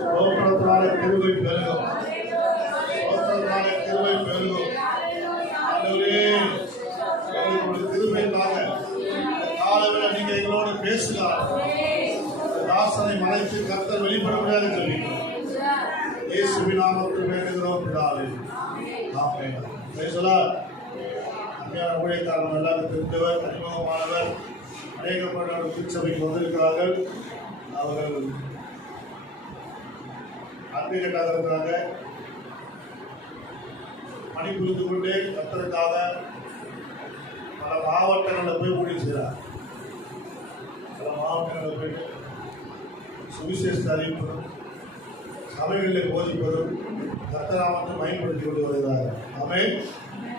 ஸ்தோத்திரத்தினாலே கிருபை பெருகும். ஸ்தோத்திரத்தினாலே கிருபை பெருகும். ஆண்டவரே, எங்களுடைய கிருபைக்காக காலவேளை நீங்க எங்களோடு பேசுகிறார். தாசனை மறைத்து கர்த்தர் வெளிப்பட முடியாது சொல்லி இயேசுவின் நாமத்தில் வேண்டுகிறோம் பிதாவே. ஆமென். Praise the Lord. அன்னையான ஊழியக்காரர்கள் எல்லாரும் தெரிந்தவர், அறிமுகமானவர். அநேகப்பட்டவர்கள் திருச்சபைக்கு வந்திருக்கிறார்கள். அவர்கள் அன்பிகட்டாக இருக்கிறாங்க. பணி புரிந்து கொண்டே கர்த்தருக்காக பல மாவட்டங்களில் போய் ஊழியம் செய்கிறார். பல மாவட்டங்களில் போயிட்டு சுவிசேஷத்தை அறிவிப்பதும் சபைகளில் போதிப்பதும் கர்த்தராமத்தை பயன்படுத்தி கொண்டு வருகிறார்கள். ஆமென்.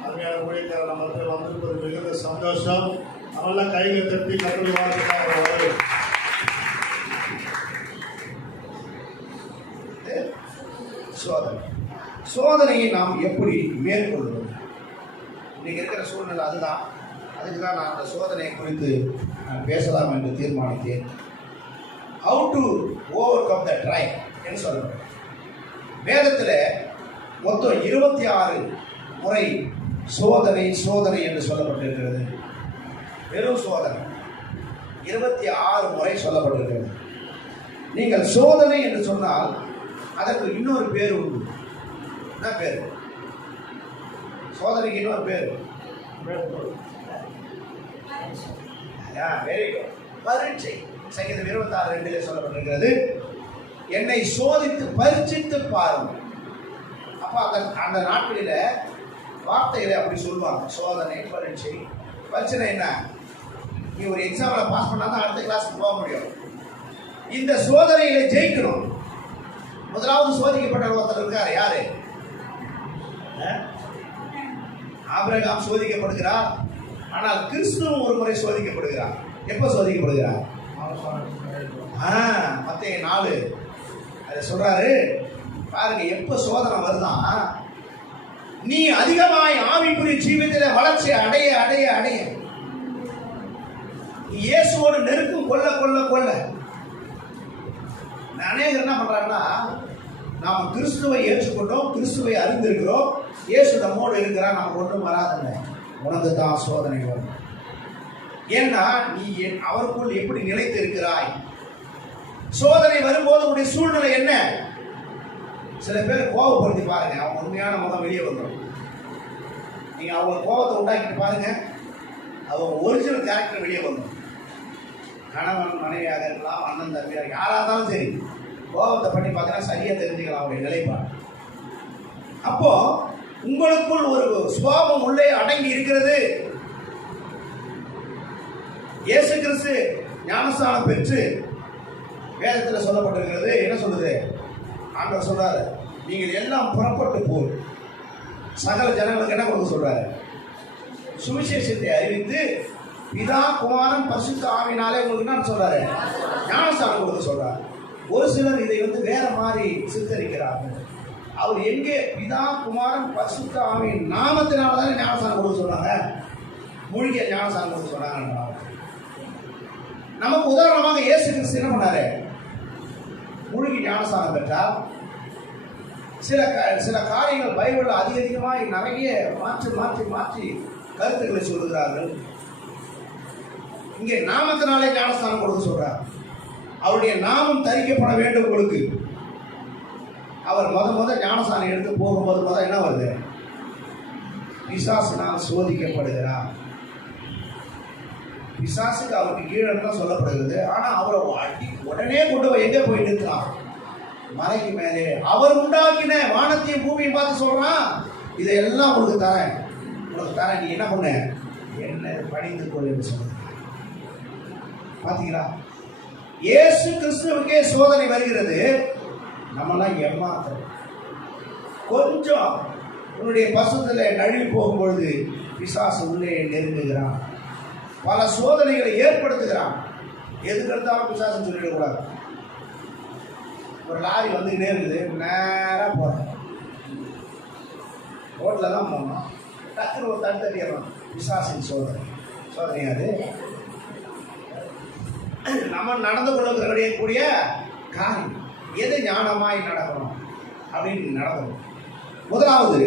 அருமையான ஊழியக்காரர் நம்ம வந்திருப்பது மிகுந்த சந்தோஷம். நம்மெல்லாம் கைகளை தட்டி கர்த்தருடைய வார்த்தைக்காக சோதனையை நாம் எப்படி மேற்கொள்வது? இன்னைக்கு இருக்கிற சூழ்நிலை அதுதான். அதுக்கு தான் நான் அந்த சோதனையை குறித்து பேசலாம் என்று தீர்மானித்தேன். How to overcome the trial என்று சொல்கிறேன். வேதத்தில் மொத்தம் 26 முறை சோதனை சோதனை என்று சொல்லப்பட்டிருக்கிறது. வெறும் சோதனை 26 முறை சொல்லப்பட்டிருக்கிறது. நீங்கள் சோதனை என்று சொன்னால் அதற்கு இன்னொரு பேர் உண்டு. என்ன பேர்? சோதனைக்கு இன்னொரு பேர் வெரி குட், பரீட்சை. சங்கீதம் 26:2 சொல்லப்பட்டிருக்கிறது, என்னை சோதித்து பரீட்சித்து பாருங்கள். அப்போ அந்த நாட்களில் வார்த்தைகளை அப்படி சொல்லுவாங்க. சோதனை, பரீட்சை. பரீட்சை என்ன? நீ ஒரு எக்ஸாமில் பாஸ் பண்ணால் தான் அடுத்த கிளாஸுக்கு போக முடியும். இந்த சோதனைகளை ஜெயிக்கணும். முதலாவது சோதிக்கப்பட்ட ஒருத்தர் இருக்கார். யாரு? ஆபிரகாம் சோதிக்கப்படுகிறார். ஆனால் கிறிஸ்துவும் ஒரு முறை சோதிக்கப்படுகிறார். எப்போ சோதிக்கப்படுகிறார்? மத்தேயு 4 அதை சொல்றாரு பாருங்க. எப்போ சோதனை வருதான்? நீ அதிகமாய் ஆவிக்குரிய ஜீவிதத்தில் வளர்ச்சி அடைய அடைய அடைய இயேசுவோடு நெருக்கம் கொள்ள கொள்ள கொள்ள அநேகர் என்ன பண்றாங்கன்னா, நாம் கிறிஸ்துவை ஏற்றுக்கொண்டோம், கிறிஸ்துவை அறிந்திருக்கிறோம், இயேசு நம்மோடு இருக்கிறார், நமக்கு ஒன்றும் வராதுங்க. உனக்கு தான் சோதனை வரும். ஏன்னா நீ அவருக்குள் எப்படி நிலைத்து இருக்கிறாய். சோதனை வரும்போது உடைய சூழ்நிலை என்ன? சில பேர் கோபப்படுத்தி பாருங்க, அவங்க உண்மையான முகம் வெளியே வந்துடும். நீங்க அவங்க கோபத்தை உண்டாக்கிட்டு பாருங்க, அவங்க ஒரிஜினல் கேரக்டர் வெளியே வந்துடும். கணவன் மனைவியாக இருக்கலாம், அண்ணன் தம்பியாக, யாராக இருந்தாலும் சரி, கோபத்தை பண்ணி பார்த்தீங்கன்னா சரியா தெரிஞ்சுக்கலாம் அவருடைய நிலைப்பாடு. அப்போ உங்களுக்குள் ஒரு சுபாவம் உள்ளே அடங்கி இருக்கிறது. இயேசு கிறிஸ்து ஞானஸ்நானம் பெற்று வேதத்தில் சொல்லப்பட்டிருக்கிறது. என்ன சொல்லுது? ஆண்டவர் சொல்றாரு, நீங்கள் எல்லாம் புறப்பட்டு போய் சகல ஜனங்களுக்கு என்ன கொடுக்க சொல்றாரு? சுவிசேஷத்தை அறிவித்து பிதா குமாரன் பரிசுத்த ஆவியினாலே உங்களுக்கு என்ன சொல்றாரு? ஞானஸ்நானம் கொடுக்க சொல்றாரு. ஒரு சிலர் இதை வேற மாதிரி சித்தரிக்கிறார்கள். அவர் எங்கே பிதா குமாரன் பரிசுத்த ஆவியின் நாமத்தினால தானே ஞானஸ்நானம் கொடுக்க சொன்னாங்க, மூழ்கிய ஞானஸ்நானம் கொடுக்க சொன்னாங்க. நமக்கு உதாரணமாக இயேசு கிறிஸ்து என்ன பண்ணாரு? மூழ்கி ஞானஸ்நானம் பெற்றார். சில காரியங்கள் பைபிளில் அதிகமாக நிறைய மாற்றி மாற்றி மாற்றி கருத்துக்களை சொல்லுகிறார்கள். இங்கே நாமத்தினாலே ஞானஸ்நானம் கொடுக்க சொல்றார். அவருடைய நாமம் தரிக்கப்பட வேண்டும் உங்களுக்கு. அவர் முத ஞானஸ்நானம் எடுத்து போகும்போது என்ன வருது? பிசாசினால் சோதிக்கப்படுகிறார். பிசாசுக்கு அவருக்கு கீழே தான் சொல்லப்படுகிறது. ஆனால் அவரை உடனே கொண்டு போய் எங்கே போய் நிறுத்தான்? மலைக்கு மேலே. அவர் உண்டாக்கின வானத்தையும் பூமியும் பார்த்து சொல்றான், இதையெல்லாம் உங்களுக்கு தரேன், நீ என்ன பண்ண? என்ன பணிந்து கொள் என்று சொல்ற. பாத்தீங்களா? இயேசு கிறிஸ்துவுக்கே சோதனை வருகிறது. நம்மெல்லாம் ஏமாத்துறோம். கொஞ்சம் உன்னுடைய பசுத்தில் நழுவி போகும்பொழுது பிசாசு உள்ளே நெருங்குகிறான், பல சோதனைகளை ஏற்படுத்துகிறான். எதுக்கு எடுத்தாலும் பிசாசுன்னு சொல்லிடக்கூடாது. ஒரு லாரி வந்துக்கிட்டே இருக்குது, நேராக போகிறேன், ரோட்டில் தான் போகணும், டக்குன்னு ஒரு தட்டிடுறோம். பிசாசின் சோதனை அது நம்ம நடந்து கொள்ளக்கூடிய காரியம். எது ஞானமாய் நடக்கணும் அப்படின்னு நடக்கணும். முதலாவது,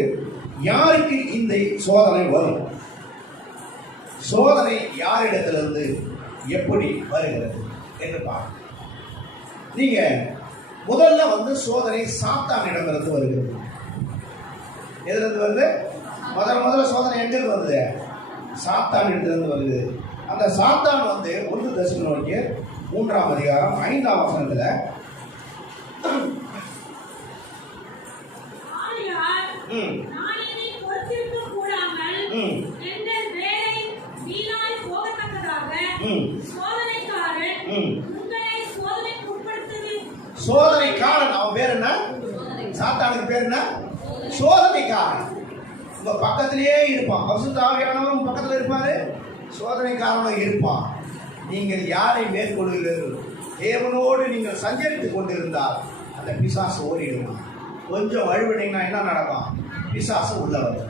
யாருக்கு இந்த சோதனை வரும்? சோதனை யாரிடத்திலிருந்து எப்படி வருகிறது என்று பார்க்க. நீங்க முதல்ல சோதனை சாத்தானிடமிருந்து வருகிறது. எதிலிருந்து வருது? முதல்ல சோதனை எங்கிருந்து வருது? சாத்தானிடத்திலிருந்து வருது. அந்த சாத்தான் 1 தெசலோனிக்கேயர் 3ஆம் அதிகாரம் 5ஆம் வசனத்துல சோதனைக்காரன், அவன் பேர் என்ன? சாத்தானுக்கு பேர் என்ன? சோதனைக்காரன். உங்க பக்கத்திலேயே இருப்பான். பரிசுத்த ஆவியானவரும் பக்கத்தில் இருப்பாரு, சோதனைக்காரனும் இருப்பான். நீங்கள் யாரை மேற்கொள்கிறீர்கள்? தேவனோடு நீங்கள் சஞ்சரித்துக் கொண்டிருந்தால் அந்த பிசாசு ஓடிடுவான். கொஞ்சம் வழிபட்டீங்கன்னா என்ன நடக்கும்? பிசாசு உள்ளவர்.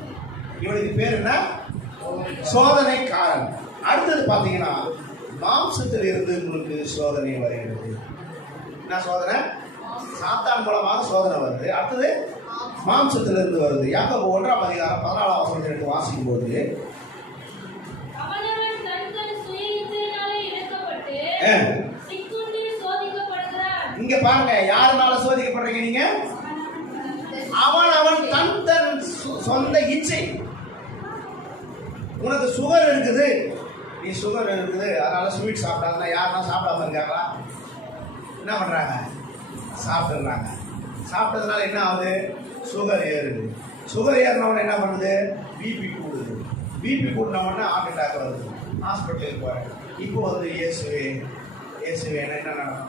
இவனுக்கு பேர் என்ன? சோதனைக்காரன். அடுத்தது பார்த்தீங்கன்னா, மாம்சத்தில் இருந்து உங்களுக்கு சோதனை வருகிறது. என்ன சோதனை? சாத்தான் மூலமாக சோதனை வருது. அடுத்தது மாம்சத்திலிருந்து வருது. யாக்கோபு 1ஆம் அதிகாரம் 14ஆம் வசனத்தை வாசிக்கும் போது, இங்க பாருங்க, யாருனால சோதிக்கப்படுறீங்க நீங்க? அவன் தன் சொந்த இச்சை. உனக்கு சுகர் இருக்குது, நீ சுகர் இருக்குது அதனால ஸ்வீட் சாப்பிடாதுன்னா யாருன்னா சாப்பிடாம இருக்காங்களா? என்ன பண்றாங்க? சாப்பிடுறாங்க. சாப்பிட்டதுனால என்ன ஆகுது? சுகர் ஏறுது. சுகர் ஏறினவன என்ன பண்ணுது? பிபி கூடுது. பிபி கூடினவன ஹார்ட் அட்டாக் வருது. ஹாஸ்பிட்டலுக்கு போறேன். இப்போ இயேசுவே என்ன நடக்கும்?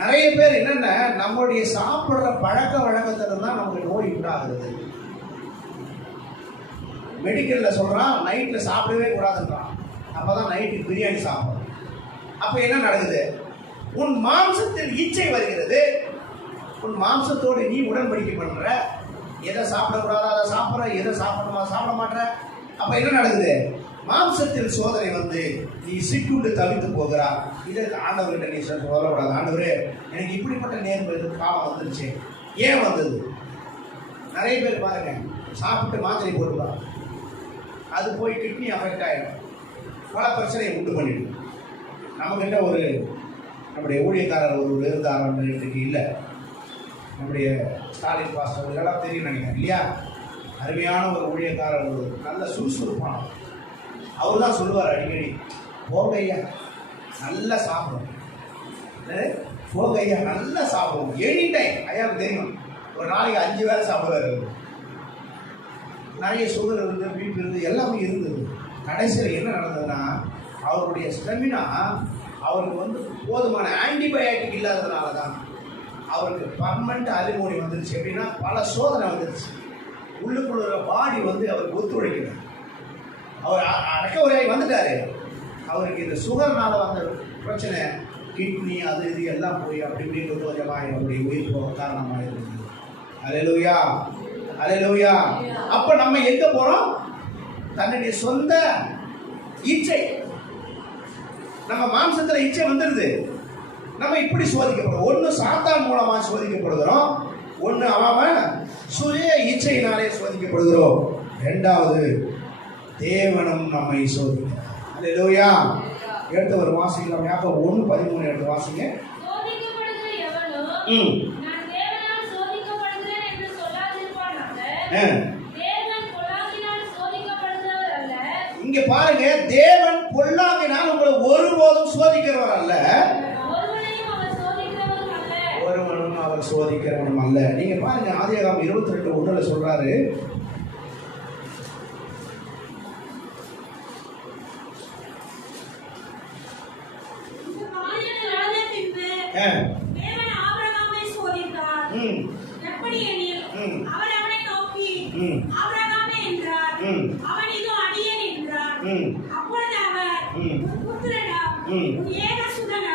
நிறைய பேர் என்னென்ன, நம்மளுடைய சாப்பிட்ற பழக்க வழக்கத்துல தான் நமக்கு நோய் உண்டாகுது. மெடிக்கல்ல சொல்றான் நைட்ல சாப்பிடவே கூடாதுன்றான். அப்பதான் நைட்டுக்கு பிரியாணி சாப்பிடும். அப்ப என்ன நடக்குது? உன் மாம்சத்தில் இச்சை வருகிறது. உன் மாம்சத்தோடு நீ உடன்படிக்கை பண்ற. எதை சாப்பிடக்கூடாதோ அதை சாப்பிட்ற, எதை சாப்பிடணுமா சாப்பிட மாட்டேற. அப்ப என்ன நடக்குது? மாம்சத்தில் சோதனை நீ சிக்குண்டு தவித்து போகிறார். இதற்கு ஆண்டவர்கிட்ட நீ சொல்லக்கூடாது, ஆண்டவரே எனக்கு இப்படிப்பட்ட நேர்வு காலம் வந்துருச்சு. ஏன் வந்தது? நிறைய பேர் பாருங்க, சாப்பிட்டு மாத்திரை போட்டுப்பாங்க, அது போய் கிட்னி அஃபெக்ட் ஆகிடும், பல பிரச்சனையை உண்டு பண்ணிடும். நம்மகிட்ட நம்முடைய ஊழியக்காரர் இருந்தார் இன்றைக்கு இல்லை. நம்முடைய ஸ்டாலின் பாஸ்டர் இதெல்லாம் தெரியும் நினைக்கிறேன் இல்லையா? அருமையான ஒரு ஊழியக்காரர், நல்ல சுறுசுறுப்பான அவர் தான் சொல்லுவார் அடிக்கடி, போங்க ஐயா நல்லா சாப்பிடும், போங்க ஐயா நல்லா சாப்பிடும். எனி டைம் ஐயாவுக்கு தெரியும், ஒரு நாளைக்கு 5 வேளை சாப்பிடுவார். நிறைய சுகர் இருந்து, பிபி இருந்து, எல்லாமே இருந்தது. கடைசியில் என்ன நடந்ததுன்னா, அவருடைய ஸ்டெமினா அவருக்கு போதுமான ஆன்டிபயோட்டிக் இல்லாததுனால தான் அவருக்கு பர்மனண்ட் அலிமோனி வந்துருச்சு. எப்படின்னா பல சோதனை வந்துருச்சு. உள்ளுக்குள்ள பாடி அவருக்கு ஒத்துழைக்கல. அவர் ரெக்கவரி வந்துட்டாரு. அவருக்கு இந்த சுகர்னால வந்த பிரச்சனை, கிட்னி அது இது எல்லாம் போய் அப்படி இப்படி கொஞ்சமாக அவருடைய உயிர் போக காரணமாக இருந்தது. அல்லேலூயா, அல்லேலூயா. அப்ப நம்ம எங்க போறோம்? தன்னுடைய சொந்த இச்சை, நம்ம மாம்சத்துல இச்சை வந்துருது. நம்ம இப்படி சோதிக்கப்படுறோம். ஒண்ணு சாத்தான் மூலமா சோதிக்கப்படுகிறோம், ஒண்ணு அவன் சுய இச்சையினாலே சோதிக்கப்படுகிறோம். இரண்டாவது தேவனும் நம்மை சோதிக்கிறார். அல்லேலூயா. எடுத்து ஒரு வாசிக்கலாம். யாக்கோபு 1:13 எடுத்து வாசிங்க. இங்க பாருங்க, தேவன் பொல்லாங்கினால் உங்களை ஒருபோதும் சோதிக்கிறவர் அல்ல, ஒருவனும் அவர் சோதிக்கிறவனும் அல்ல. நீங்க பாருங்க, ஆதியாகமம் 22:1 சொல்றாரு,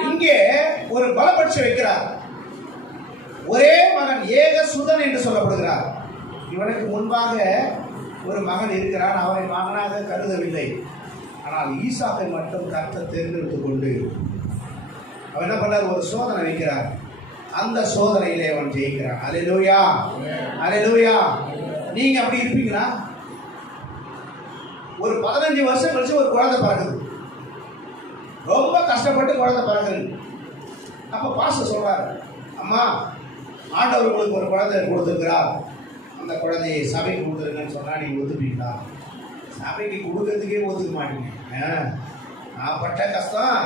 இங்கே ஒரு பலபட்சம் வைக்கிறார். ஒரே மகன் ஏகசுதன் என்று சொல்லப்படுகிறார். இவனுக்கு முன்பாக ஒரு மகன் இருக்கிறான், அவனை மகனாக கருதவில்லை. ஆனால் ஈசாக்கை மட்டும் கர்த்தர் தேர்ந்தெடுத்துக் கொண்டு அவர் என்ன பண்ணார்? ஒரு சோதனை வைக்கிறார். அந்த சோதனையிலே அவன் ஜெயிக்கிறான். அல்லேலூயா, அல்லேலூயா. நீங்க அப்படி இருப்பீங்களா? ஒரு 15 வருஷம் கழிச்சு ஒரு குழந்தை பிறகுது, ரொம்ப கஷ்டப்பட்டு குழந்தை பிறகுது. அப்ப பாஸ்டர் சொல்றாரு, அம்மா ஆண்டவர் உங்களுக்கு ஒரு குழந்தை கொடுத்துருக்கிறார், அந்த குழந்தையை சபைக்கு கொடுத்துருங்கன்னு சொன்னா நீங்க ஒத்துப்பீங்களா? சபைக்கு கொடுக்கறதுக்கே ஒத்துக்க மாட்டீங்க. நான் பட்ட கஷ்டம்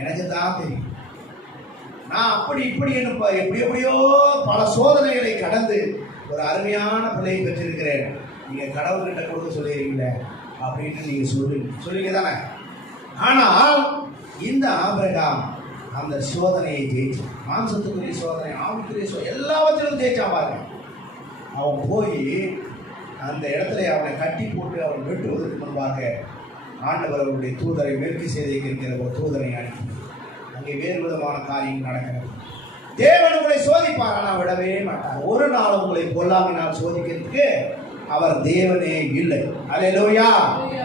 எனக்கு தான் தெரியும். நான் அப்படி இப்படி எப்படியோ பல சோதனைகளை கடந்து ஒரு அருமையான பிள்ளையை பெற்றிருக்கிறேன். நீங்க கடவுள்கிட்ட கொடுக்க சொல்லிடுறீங்களே அப்படின்னு நீங்க சொல்லுங்க தானே. ஆனால் இந்த ஆபிரகாம் அந்த சோதனையை ஜெயிச்சான். மாம்சத்துக்குரிய சோதனை, ஆவிக்குரிய சோதனை, எல்லாவற்றிலும் ஜெயிச்சான் பாருங்க. அவன் போய் அந்த இடத்துல அவனை கட்டி போட்டு அவன் வெட்டுவதற்கு முன்பாக ஆண்டவர் அவருடைய தூதரை மெல்கிசேதேக்கு இருக்கிற ஒரு தூதரை அனுப்பி அங்கே வேறு விதமான காரியங்கள் நடக்கிறது. தேவன் உங்களை சோதிப்பார், ஆனால் விடவே மாட்டார். ஒரு நாள் உங்களை பொல்லாமினால் சோதிக்கிறதுக்கு அவர் தேவனே இல்லை. அல்லேலூயா.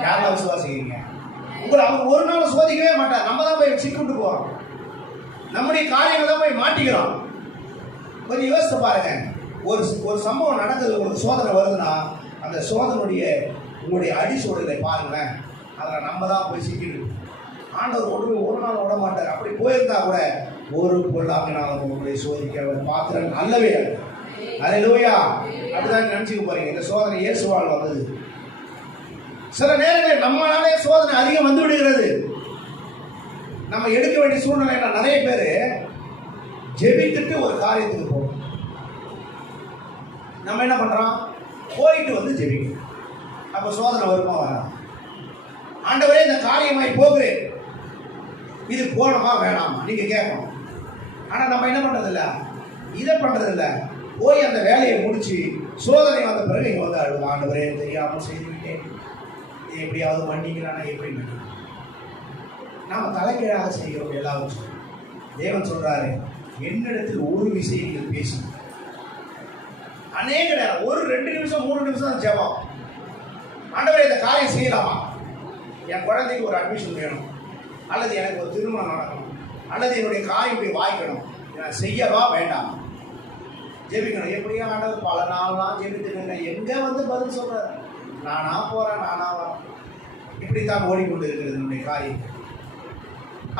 யாரெல்லாம் விசுவாசிக்கிறீங்க? உங்களை அவர் ஒரு நாள் சோதிக்கவே மாட்டார். நம்ம தான் போய் சிக்கிட்டு போறோம், நம்முடைய காரியங்களை தான் போய் மாட்டிக்கிறோம். கொஞ்சம் யோசித்து பாருங்க. ஒரு சம்பவம் நடக்குது, உங்களுக்கு சோதனை வருதுன்னா அந்த சோதனுடைய உங்களுடைய அடிசூழலை பாருங்களேன். அதில் நம்ம தான் போய் சிக்கிட்டு. ஆண்டவர் ஒரு நாள் விட மாட்டார். அப்படி போயிருந்தா கூட ஒரு பொல்லாமினாலும் உங்களை சோதிக்க அவர் பாத்திரம் நல்லவே. அல்லேலூயா. அப்படிதான் நினைச்சுக்க போறீங்க. இந்த சோதனை இயேசுவால் வந்தது. சில நேரங்களில் நம்மளாலே சோதனை அதிகம் வந்து விடுகிறது. நம்ம எடுக்க வேண்டிய சூழ்நிலை. நிறைய பேர் ஜெபித்துட்டு ஒரு காரியத்துக்கு போகும். நம்ம என்ன பண்றோம்? போயிட்டு வந்து ஜெபிக்கணும். அப்ப சோதனை வருமா வரா? ஆண்டவரே இந்த காரியமாய் போகிறேன், இது போனமா வேணாமா நீங்க கேட்கணும். ஆனா நம்ம என்ன பண்றது இல்ல, இதை பண்றது இல்ல. போய் அந்த வேலையை முடிச்சு சோதனை வந்த பிறகு இங்க வந்து அழுது, ஆண்டவரே தெரியாமல் செய்துவிட்டேன், எப்படியாவது மன்னிக்கிறானா? எப்படி மன்னிக்க? நாம தலைக்கீழாக செய்கிறோம் எல்லாவற்றும். தேவன் சொல்றாரு, என்னிடத்தில் ஒரு விஷயம் நீங்கள் பேசி அநேக நேரம், ஒரு 2 நிமிஷம் 3 நிமிஷம் தான் ஜெபம். ஆண்டவரே இந்த காரியம் செய்யலாமா? என் குழந்தைக்கு ஒரு அட்மிஷன் வேணும், அல்லது எனக்கு ஒரு திருமணம் நடக்கணும், அல்லது என்னுடைய காரியம் போய் வாய்க்கணும், நான் செய்யவா வேண்டாம்? ஜெபிக்கணும். எப்படியா ஆண்டவர்? பல நாள்லாம் ஜெபித்துருங்க, எங்க வந்து பதில் சொல்றாரு? நானா போறேன், நானா வரேன். இப்படித்தான் ஓடிக்கொண்டு இருக்கிறது என்னுடைய காரியம்.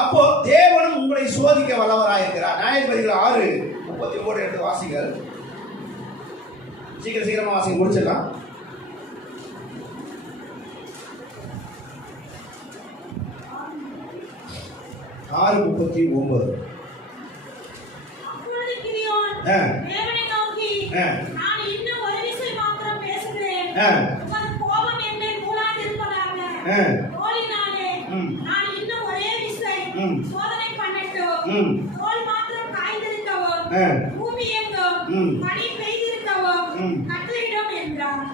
அப்போ தேவனும் உங்களை சோதிக்க வல்லவராயிருக்கிறார். நியாயாதிபதிகள் 6:33 எடுத்து வாசிங்கள். சீக்கிரமா வாசிங்க, முடிச்சிடலாம்.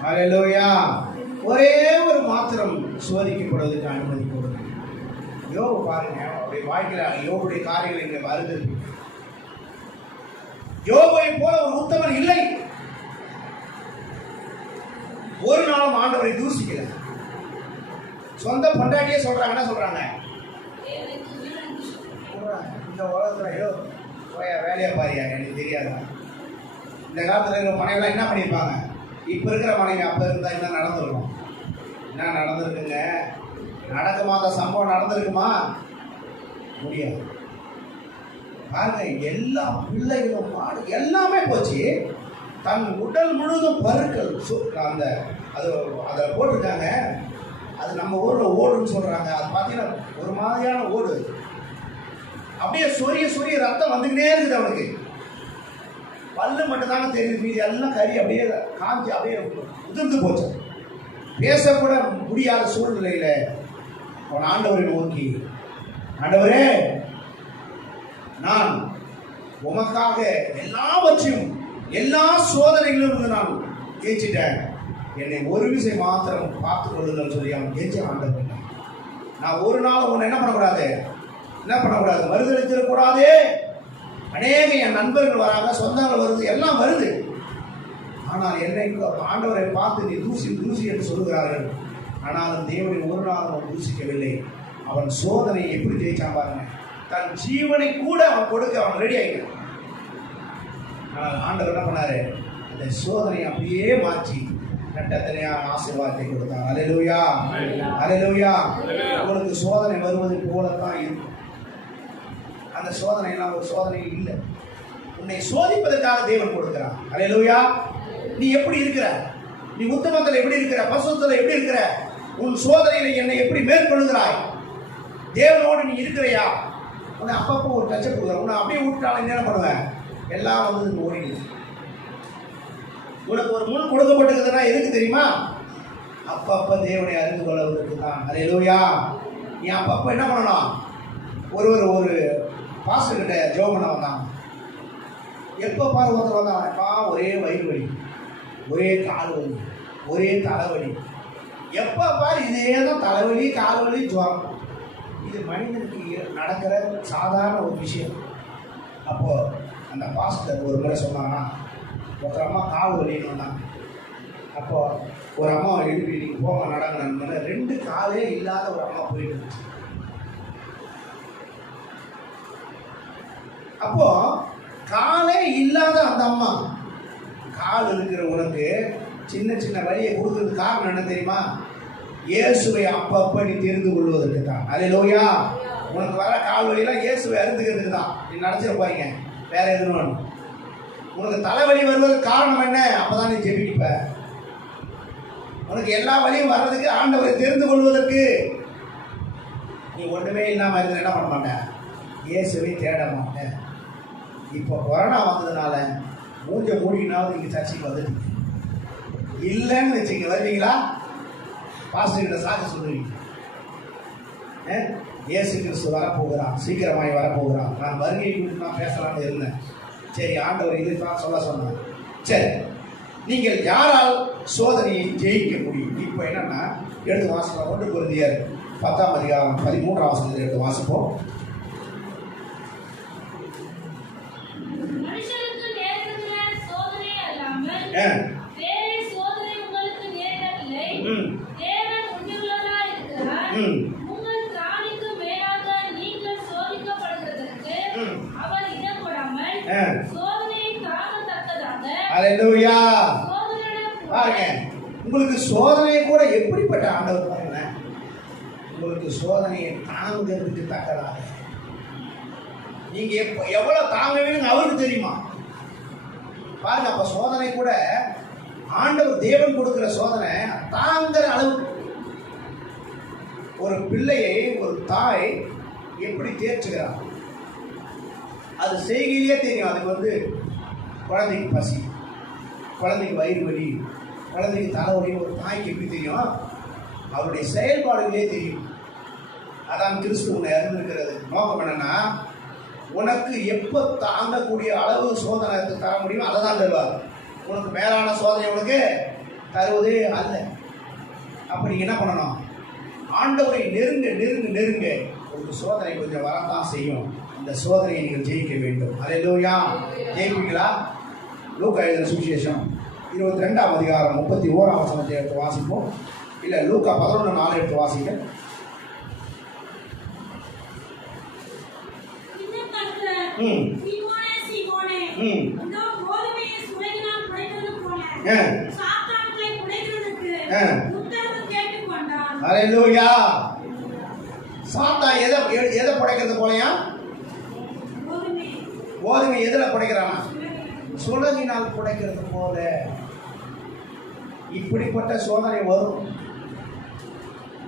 அல்லேலூயா. ஒரே ஒரு மாத்திரம் சோதிக்கப்படுவதற்கு அனுமதி கொடுங்க. யோபு பாருங்க, அவருடைய வாழ்க்கையில் யோபுடைய காரியங்கள் இங்கே வருது. யோபை போல ஒரு உத்தமன் இல்லை. ஒரு நாளும் ஆண்டவரை தூசிக்கல. சொந்த பொண்டாட்டியே சொல்றாங்க, என்ன சொல்றாங்க? இந்த உலகத்துல வேலையை பாரியா, எனக்கு தெரியாதா? இந்த காலத்துல இருக்கிற மனைவிலாம் என்ன பண்ணியிருப்பாங்க? இப்ப இருக்கிற மனைவி அப்ப இருந்தா என்ன நடந்திருக்கும்? என்ன நடந்திருக்குங்க? நடக்குமா? அந்த சம்பவம் நடந்திருக்குமா? முடியாது. பாருங்க, எல்லா பிள்ளைகளும் மாடு எல்லாமே போச்சு. தன் உடல் முழுதும் பருக்கள். அந்த அதில் போட்டிருக்காங்க. அது நம்ம ஊரில் ஓடுன்னு சொல்றாங்க. அது பார்த்தீங்கன்னா ஒரு மாதிரியான ஓடு, அப்படியே சொரிய ரத்தம் வந்துக்கிட்டே இருக்குது. அவனுக்கு பல்லு மட்டும் தானே தெரியுது, மீதி எல்லாம் கறி அப்படியே காஞ்சி அப்படியே உதிர்ந்து போச்சு. பேசக்கூட முடியாத சூழ்நிலையில அவன் ஆண்டவரை நோக்கி, ஆண்டவரே, நான் உமக்காக எல்லாவற்றையும் எல்லா சோதனைகளிலும் இருந்து நான் ஜெயிச்சிட்டேன், என்னை ஒரு விஷயம் மாத்திரம் பார்த்துக் கொள்ளுங்கள் சொல்லி அவன் ஜெயிச்ச ஆண்டவர். நான் ஒரு நாள் உன்னை என்ன பண்ணக்கூடாது, மறுதளித்திடக்கூடாது. அநேக என் நண்பர்கள் வராங்க, சொந்தங்கள் வருது, எல்லாம் வருது. ஆனால் என்னை ஆண்டவரை பார்த்து நீ தூசி என்று சொல்லுகிறார்கள். ஆனாலும் தேவனை ஒரு நாள் அவன் தூசிக்கவில்லை. அவன் சோதனை எப்படி ஜெயிச்சான் பாருங்க. தன் ஜீவனை கூட அவன் கொடுக்க அவன் ரெடி ஆகிட்டான். ஆண்டவர் என்ன பண்ணாரு, அந்த சோதனையை அப்படியே மாற்றி நட்டத்தனையான ஆசீர்வாதத்தை கொடுத்தார். அல்லேலூயா, அல்லேலூயா. உங்களுக்கு சோதனை வருவது போலத்தான் இருக்கும். அந்த சோதனை எல்லாம் ஒரு சோதனை இல்லை, உன்னை சோதிப்பதற்காக தேவன் கொடுக்கிறார். அல்லேலூயா. நீ எப்படி இருக்கிற, நீ உத்தமத்தில் எப்படி இருக்கிற, பசுத்தத்தில் எப்படி இருக்கிற, உன் சோதனையில் என்னை எப்படி மேற்கொள்கிறாய், தேவனோடு நீ இருக்கிறையா? உன்னை அப்பப்போ ஒரு டச்சை கொடுக்குற, உன்னை அப்படியே விட்டாலும் என்ன பண்ணுவேன், எல்லாம் வந்து ஓடிடுது. உனக்கு ஒரு முள் கொடுக்கப்பட்டிருக்குதுன்னா எதுக்கு தெரியுமா? அப்பப்ப தேவனை அறிந்து கொள்வதற்கு தான். அல்லேலூயா. நீ அப்பப்ப என்ன பண்ணணும், ஒரு பாஸ்டர் கிட்ட ஜெபம் பண்ண வந்தாங்க. எப்போ பாரு ஒருத்தர் வந்தாங்கப்பா, ஒரே வயிறு வலி, ஒரே கால் வலி, ஒரே தலைவலி, எப்போ பாரு இதே தான் தலைவலி கால் வலி ஜுரம். இது மனிதனுக்கு நடக்கிற சாதாரண ஒரு விஷயம். அப்போ அந்த பாஸ்டர் ஒரு முறை சொன்னாங்கன்னா, ஒரு அம்மா கால் வலின்னு வந்தாங்க. அப்போ ஒரு அம்மா எழுப்பி நீங்கள் போக நடங்கன்னு 2 காலே இல்லாத ஒரு அம்மா போயிட்டு இருந்துச்சு. அப்போ காலே இல்லாத அந்த அம்மா, கால் இருக்கிற உனக்கு சின்ன சின்ன வழியை கொடுக்கறதுக்கு காரணம் என்ன தெரியுமா? இயேசுவை அப்பப்ப நீ தெரிந்து கொள்வதற்கு தான். அல்லேலூயா. உனக்கு வர கால் வலியெல்லாம் இயேசுவை அறிந்துக்கிறதுக்கு தான். நீ நினச்சிட போறீங்க வேற எதுவும் வேணும். உனக்கு தலைவலி வருவதற்கு காரணம் என்ன? அப்பதான் நீ ஜெபிப்ப. உனக்கு எல்லா வழியும் வர்றதுக்கு ஆண்டவரை தெரிந்து கொள்வதற்கு. நீ ஒன்றுமே இல்லாமல் இருந்து என்ன பண்ண மாட்டேன், இயேசுவை தேட மாட்டேன். இப்போ கொரோனா வந்ததுனால மூஞ்ச மூடினாவது இங்கே சர்ச்சைக்கு வந்துட்டு இல்லைன்னு வச்சுங்க, வருவீங்களா? பாஸ்டர் கிட்ட சாட்சி சொல்லுவீங்க, இயேசு கிறிஸ்து வரப்போகிறான், சீக்கிரமாய் வரப்போகிறான், நான் வருகை குறித்து நான் பேசலாம்னு இருந்தேன். சரி, ஆண்டவர் இது தான் சொல்ல சொன்னார். சரி, நீங்கள் யாரால் சோதனையை ஜெயிக்க முடியும்? இப்போ என்னன்னா எடுத்து வாசிக்கலாம். 1 கொரிந்தியர் 10ஆம் அதிகாரம் 13ஆம் வசனத்தை எடுத்து வாசிப்போம். அல்லேலூயா. பாருங்க, உங்களுக்கு சோதனை கூட எப்படிப்பட்ட ஆண்டவர் பாருங்க, உங்களுக்கு சோதனையை தாங்கிறதுக்கு தக்கதாக. நீங்க எவ்வளவு தாங்க வேணுங்க அவருக்கு தெரியுமா? பாருங்க, அப்ப சோதனை கூட ஆண்டவர் தேவன் கொடுக்கிற சோதனை தாங்குற அளவுக்கு. ஒரு பிள்ளையை ஒரு தாய் எப்படி தேர்ச்சுகிறார் அது செய்கையிலே தெரியும். அதுக்கு குழந்தைக்கு பசி, குழந்தைக்கு வயிறு வலி, குழந்தைக்கு தலைவலி ஒரு தாய்க்கு எப்படி தெரியும்? அவருடைய செயல்பாடுகளே தெரியும். அதான் கிறிஸ்து உன்னை அறிந்திருக்கிறது. நோக்கம் என்னன்னா, உனக்கு எப்போ தாங்கக்கூடிய அளவு சோதனை தர முடியுமோ அதை தான் தருவார். உனக்கு மேலான சோதனை உனக்கு தருவதே அல்ல. அப்ப நீங்க என்ன பண்ணணும்? ஆண்டவரை நெருங்க நெருங்க நெருங்க உங்களுக்கு சோதனை கொஞ்சம் வரத்தான் செய்யும். இந்த சோதனையை நீங்கள் ஜெயிக்க வேண்டும். அல்லேலூயா. ஜெயிப்பீங்களா? லூக்கா எழுதின சுவிசேஷம் 22ஆம் அதிகாரம் 31ஆம் வசனத்தை எடுத்து வாசிப்போம். இல்லை, லூக்கா 11:4 எடுத்து வாசிங்க. அல்லேலூயா. சாத்தான் எதை படைக்கிறது போலயா? கோதுமை எதில் படைக்கிறானா? சுலகினால் படைக்கிறது போல. இப்படிப்பட்ட சோதனை வரும்.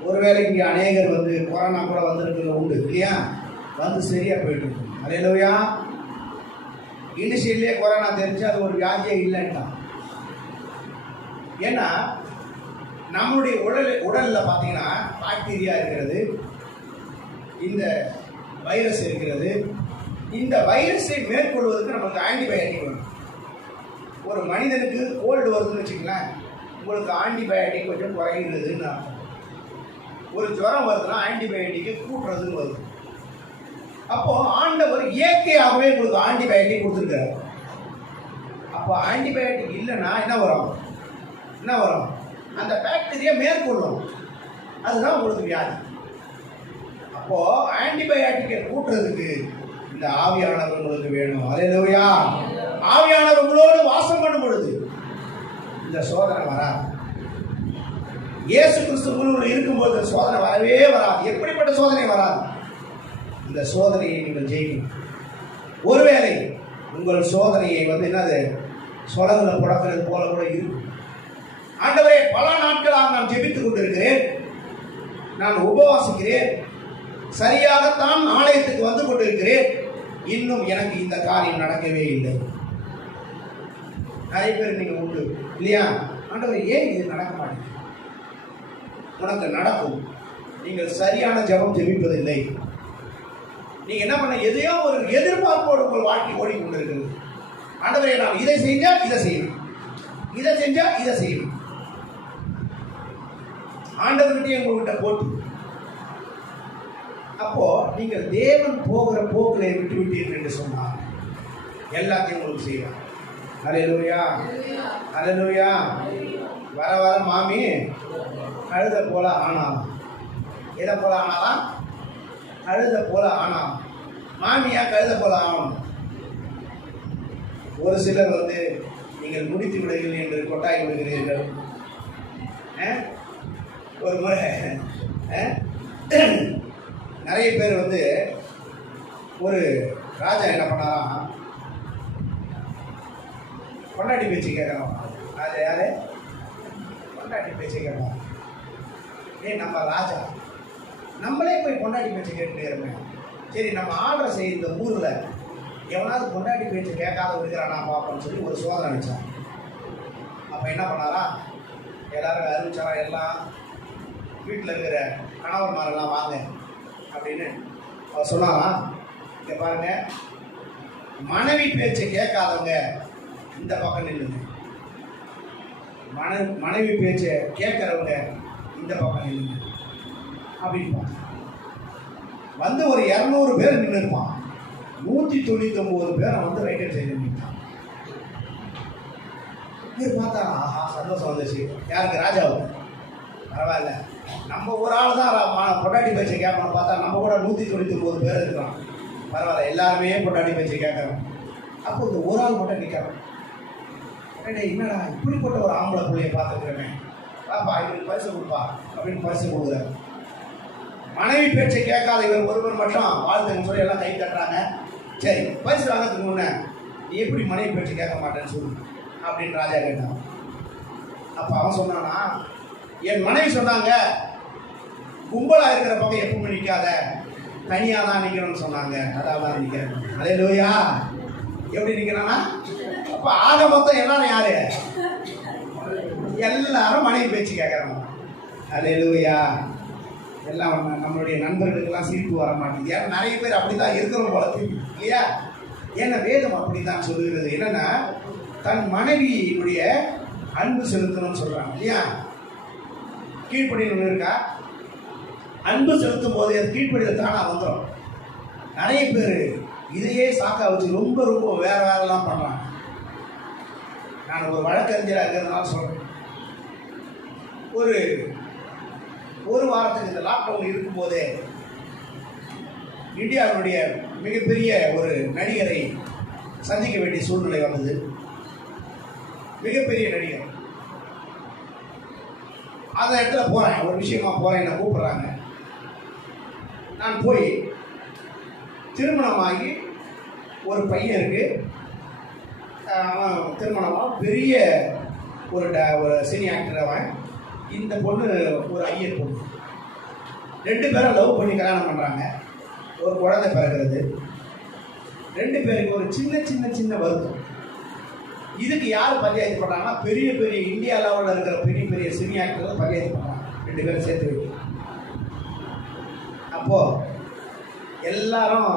ஒருவேளை இங்கே அநேகர் கொரோனா கூட வந்திருக்கிறது உண்டு இல்லையா? சரியா போயிட்டு இருக்கு. அல்லேலூயா. இனிஷியல்லே கொரோனா தெரிஞ்சு அது ஒரு வியாதியே இல்லைன்ட்டான். ஏன்னா நம்மளுடைய உடல்ல பார்த்தீங்கன்னா பாக்டீரியா இருக்கிறது, இந்த வைரஸ் இருக்கிறது. இந்த வைரஸை மேற்கொள்வதற்கு நமக்கு ஆன்டிபயோட்டிக் வேணும். ஒரு மனிதனுக்கு கோல்டு வருதுன்னு வச்சுக்கலாம், உங்களுக்கு ஆன்டிபயோட்டிக் கொஞ்சம் குறைகிறதுன்னு அர்த்தம். ஒரு ஜுரம் வருதுன்னா ஆன்டிபயோட்டிக்கு கூட்டுறதுன்னு வருது. அப்போ ஆண்டவர் இயற்கையாகவே உங்களுக்கு ஆன்டிபயோட்டிக் கொடுத்துருக்காரு. அப்போ ஆன்டிபயோட்டிக் இல்லைன்னா என்ன வரும்? அந்த பாக்டீரியா மேற்கொள்ளும், அதுதான் உங்களுக்கு வியாதி. அப்போ ஆன்டிபயோட்டிக்கை கூட்டுறதுக்கு இந்த ஆவியானவர் உங்களுக்கு வேணும். அல்லேலூயா. ஆவியானவர் உங்களோடு வாசம் பண்ணும் பொழுது இந்த சோதனை வராது. இயேசு கிறிஸ்து உங்களுக்குள் இருக்கும்போது சோதனை வரவே வராது. எப்படிப்பட்ட சோதனை வராது? இந்த சோதனையை நீங்கள் ஜெயிக்கணும். ஒருவேளை உங்கள் சோதனையை என்னது சொலகுல புடக்கிறது போல கூட இருக்கும். ஆண்டவரே, பல நாட்களாக நான் ஜெபித்துக் கொண்டிருக்கிறேன், நான் உபவாசிக்கிறேன், சரியாகத்தான் ஆலயத்துக்கு வந்து கொண்டிருக்கிறேன், இன்னும் எனக்கு இந்த காரியம் நடக்கவே இல்லை. நிறைய பேர் நீங்க உண்டு இல்லையா? ஆண்டவரே, ஏன் இது நடக்க மாட்டேங்குது? உனக்கு நடக்கும். நீங்கள் சரியான ஜெபம் ஜெபிப்பதில்லை. நீங்க என்ன பண்ண, எதையோ ஒரு எதிர்பார்ப்போடு உங்கள் வாழ்க்கை ஓடிக்கொண்டிருக்கிறது. ஆண்டவரே, நான் இதை செஞ்சா இதை செய்யணும், இதை செஞ்சா இதை செய்யணும். ஆண்டவர்கிட்டயே உங்கள்கிட்ட போட்டு, அப்போ நீங்கள் தேவன் போகிற போக்கிலே விட்டு விட்டீர்கள் என்று சொன்னார், எல்லாத்தையும் உங்களுக்கு செய்வார். அல்லேலூயா, அல்லேலூயா. வர வர மாமி கழுத போல ஆனாலும், எதை போல ஆனாலாம்? கழுத போல ஆனாலும். மாமியா கழுத போல ஆகணும். ஒரு சிலர் நீங்கள் முடித்து விடுங்கள் என்று கொட்டாய் விடுகிறீர்கள். ஒரு முறை நிறைய பேர் ஒரு ராஜா என்ன பண்ணாராம், பொண்டாட்டி பேச்சு கேட்கலாம். ராஜா யாரு? பொண்டாட்டி பேச்சு கேட்கலாம். நம்ம ராஜா நம்மளே போய் பொண்டாட்டி பேச்சு கேட்டுட்டே இருப்பேன். சரி, நம்ம ஆர்டர் செய்ய இந்த ஊரில் எவனாவது பொண்டாட்டி பேச்சு கேட்காத இருக்கிறானா பார்ப்போம்னு சொல்லி ஒரு சோதனை வச்சான். அப்போ என்ன பண்ணாரா, எல்லாரும் அறிவிச்சாரா, எல்லாம் வீட்டில் இருக்கிற கணவன்மாரெல்லாம் வாங்க அப்படின்னு அவர் சொன்னாராம். இங்கே பாருங்க, மனைவி பேச்சை கேட்காதவங்க இந்த பக்கம் நில்லுங்க, மனைவி பேச்சை கேட்கறவங்க இந்த பக்கம் நில்லுங்க அப்படின்னு ஒரு 200 பேர் நின்று இருப்பான். 199 பேரை ரைட்டர் செய்து நிற்பான். பார்த்தா ஆஹா, சந்தோஷம் வந்துச்சு. யாருக்கு? ராஜாவுக்கு. பரவாயில்ல, நம்ம ஒரு ஆள் தான் பொண்டாட்டி பேச்சை கேட்கணும். பார்த்தா நம்ம கூட 199 பேர் இருக்கிறோம். பரவாயில்ல, எல்லாருமே பொண்டாட்டி பேச்சை கேட்கறோம். அப்போ இந்த ஒரு ஆள் மட்டும் நிற்கிறோம். என்னடா இப்படிப்பட்ட ஒரு ஆம்பளை பிள்ளையை பார்த்துக்கிறேன், பாப்பா இவருக்கு பரிசு கொடுப்பா அப்படின்னு பரிசு கொடுக்குறாரு. மனைவி பேச்சை கேட்காத இவர் ஒருவர் மட்டும் வாழ்த்துன்னு சொல்லி எல்லாம் கை தட்டுறாங்க. சரி, பரிசு வாங்கிறதுக்கு முன்னே நீ எப்படி மனைவி பேச்சை கேட்க மாட்டேன்னு சொல்லு அப்படின்னு ராஜா கேட்டான். அப்போ அவன் சொன்னானா, என் மனைவி சொன்னாங்க, கும்பலாக இருக்கிற பக்கம் எப்பவுமே நிற்காத, தனியாக தான் நிற்கிறோன்னு சொன்னாங்க, அதான் நிற்கிறேன். அல்லேலூயா. எப்படி நிற்கிறானா? அப்போ ஆக மொத்தம் எல்லாரும் யாரு? எல்லாரும் மனைவி பேச்சு கேட்குறாங்க. அல்லேலூயா. எல்லாம் நம்மளுடைய நண்பர்களுக்கெல்லாம் சிரிப்பு வர மாட்டேங்குது. ஏன்னா நிறைய பேர் அப்படிதான் இருக்கிறோம் போல இல்லையா? ஏன்னா வேதம் அப்படித்தான் சொல்லுகிறது. என்னன்னா, தன் மனைவியுடைய அன்பு செலுத்தணும்னு சொல்றாங்க இல்லையா? கீழ்ப்படியில் இருக்கா? அன்பு செலுத்தும் போது அது கீழ்ப்படியில் தானா வந்துடும். நிறைய பேர் இதையே சாக்கா வச்சு ரொம்ப ரொம்ப வேற வேறெல்லாம் பண்றாங்க. நான் ஒரு வழக்கறிஞராக இருக்கிறதுனால சொல்றேன். ஒரு வாரத்துக்கு இந்த லாக்டவுன் இருக்கும்போதே இந்தியாவுடைய மிகப்பெரிய ஒரு நடிகரை சந்திக்க வேண்டிய சூழ்நிலை வந்தது. மிகப்பெரிய நடிகர். அந்த இடத்துல போறேன், ஒரு விஷயமா போறேன், என்ன கூப்பிடுறாங்க. நான் போய் திருமணமாகி ஒரு பையன் இருக்கு, அவன் திருமணமாக பெரிய ஒரு சினி ஆக்டர். அவன் இந்த பொண்ணு ஒரு ஐயர் பொண்ணு. 2 பேரும் லவ் பண்ணி கல்யாணம் பண்ணுறாங்க. ஒரு குழந்தை பிறகுறது. 2 பேருக்கு ஒரு சின்ன சின்ன சின்ன வருத்தம். இதுக்கு யார் பஞ்சாயத்து பண்ணுறாங்கன்னா, பெரிய பெரிய இந்தியா லெவலில் இருக்கிற பெரிய பெரிய சினி ஆக்டர்கள் பஞ்சாயத்து பண்ணுறாங்க. 2 பேரும் சேர்த்து வைக்க. அப்போது எல்லாரும்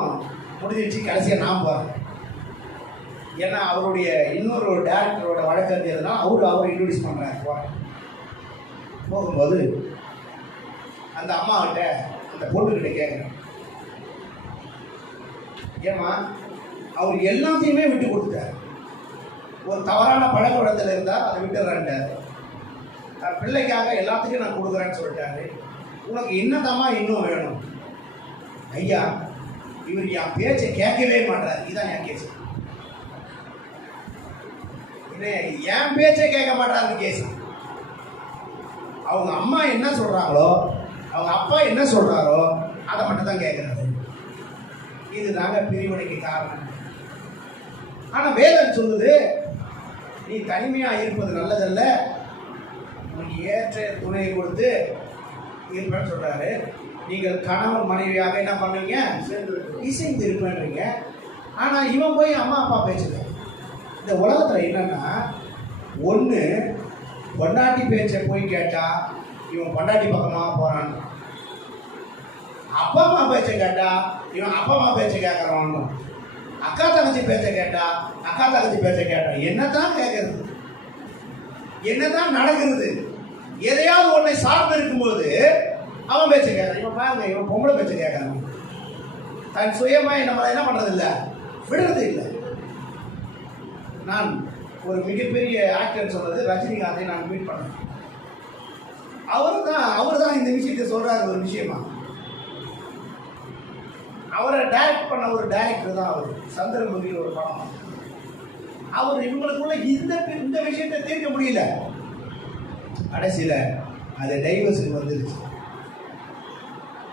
முடிஞ்சிச்சு. கடைசியாக நான் போகிறேன். ஏன்னா அவருடைய இன்னொரு டேரக்டரோட வழக்கறிஞர்னா அவரை இன்ட்ரோடியூஸ் பண்ணுறாரு. போகிறேன். போகும்போது அந்த அம்மாக்கிட்ட, அந்த பொண்ணுக்கிட்ட கேட்குறேன், ஏமா அவர் எல்லாத்தையுமே விட்டு கொடுத்துட்டார். ஒரு தவறான பழக்கவழக்கத்தில் இருந்தால் அதை விட்டுறான்ட்டார். பிள்ளைக்காக எல்லாத்துக்கும் நான் கொடுக்குறேன்னு சொல்லிட்டாரு. உனக்கு என்னதாம்மா இன்னும் வேணும்? ஐயா, இவர் என் பேச்சை கேட்கவே மாட்டார். இதுதான் என் கேஸ். என் பேச்சே கேட்க மாட்டாங்க கேஸ். அவங்க அம்மா என்ன சொல்றாங்களோ, அவங்க அப்பா என்ன சொல்றாரோ அதை மட்டும் தான் கேட்கறாரு. இதுதாங்க பிரிவினைக்கு காரணம். ஆனா வேதம் சொல்லுது, நீ தனிமையா இருப்பது நல்லதல்ல, உனக்கு ஏற்ற துணையை கொடுத்து இருப்பேன்னு சொல்றாரு. நீங்கள் கணவன் மனைவியாக என்ன பண்ணுவீங்க, இசைந்து இருப்பேன்றீங்க. ஆனா இவன் போய் அம்மா அப்பா பேசுங்க. இந்த உலகத்துல என்னன்னா, ஒண்ணு பொண்டாட்டி பேச்சை போய் கேட்டா இவன் பொண்டாட்டி பக்கமா போறான், அப்பா அம்மா பேச்சை கேட்டா இவன் அப்பா அம்மா பேச்சை கேட்கறான், அக்கா தங்கச்சி பேச்சை கேட்டா அக்கா தங்கச்சி பேச்சை கேட்டா என்னதான் கேட்கறது, என்னதான் நடக்கிறது? எதையாவது ஒன்றை சார்ந்து இருக்கும்போது அவன் பேச்சை கேட்கறான். இவன் பாருங்க, இவன் பொம்பளை பேச்சை கேட்கறான். தன் சுயமா நம்மளை என்ன பண்றது இல்லை, விடுறது இல்லை. நான் ஒரு மிகப்பெரிய ஆக்டர் சொன்னது ரஜினிகாந்தை நான் மீட் பண்ணேன். அவர் தான் இந்த விஷயத்தை சொல்றாரு. ஒரு விஷயமா அவரை டைரக்ட் பண்ண ஒரு டைரக்டர் தான் அவர். சந்திரமுகி ஒரு படம். அவர் இவங்களுக்குள்ள இந்த விஷயத்தை தீர்க்க முடியல. கடைசியில் அது டைவர்ஸுக்கு வந்துருச்சு.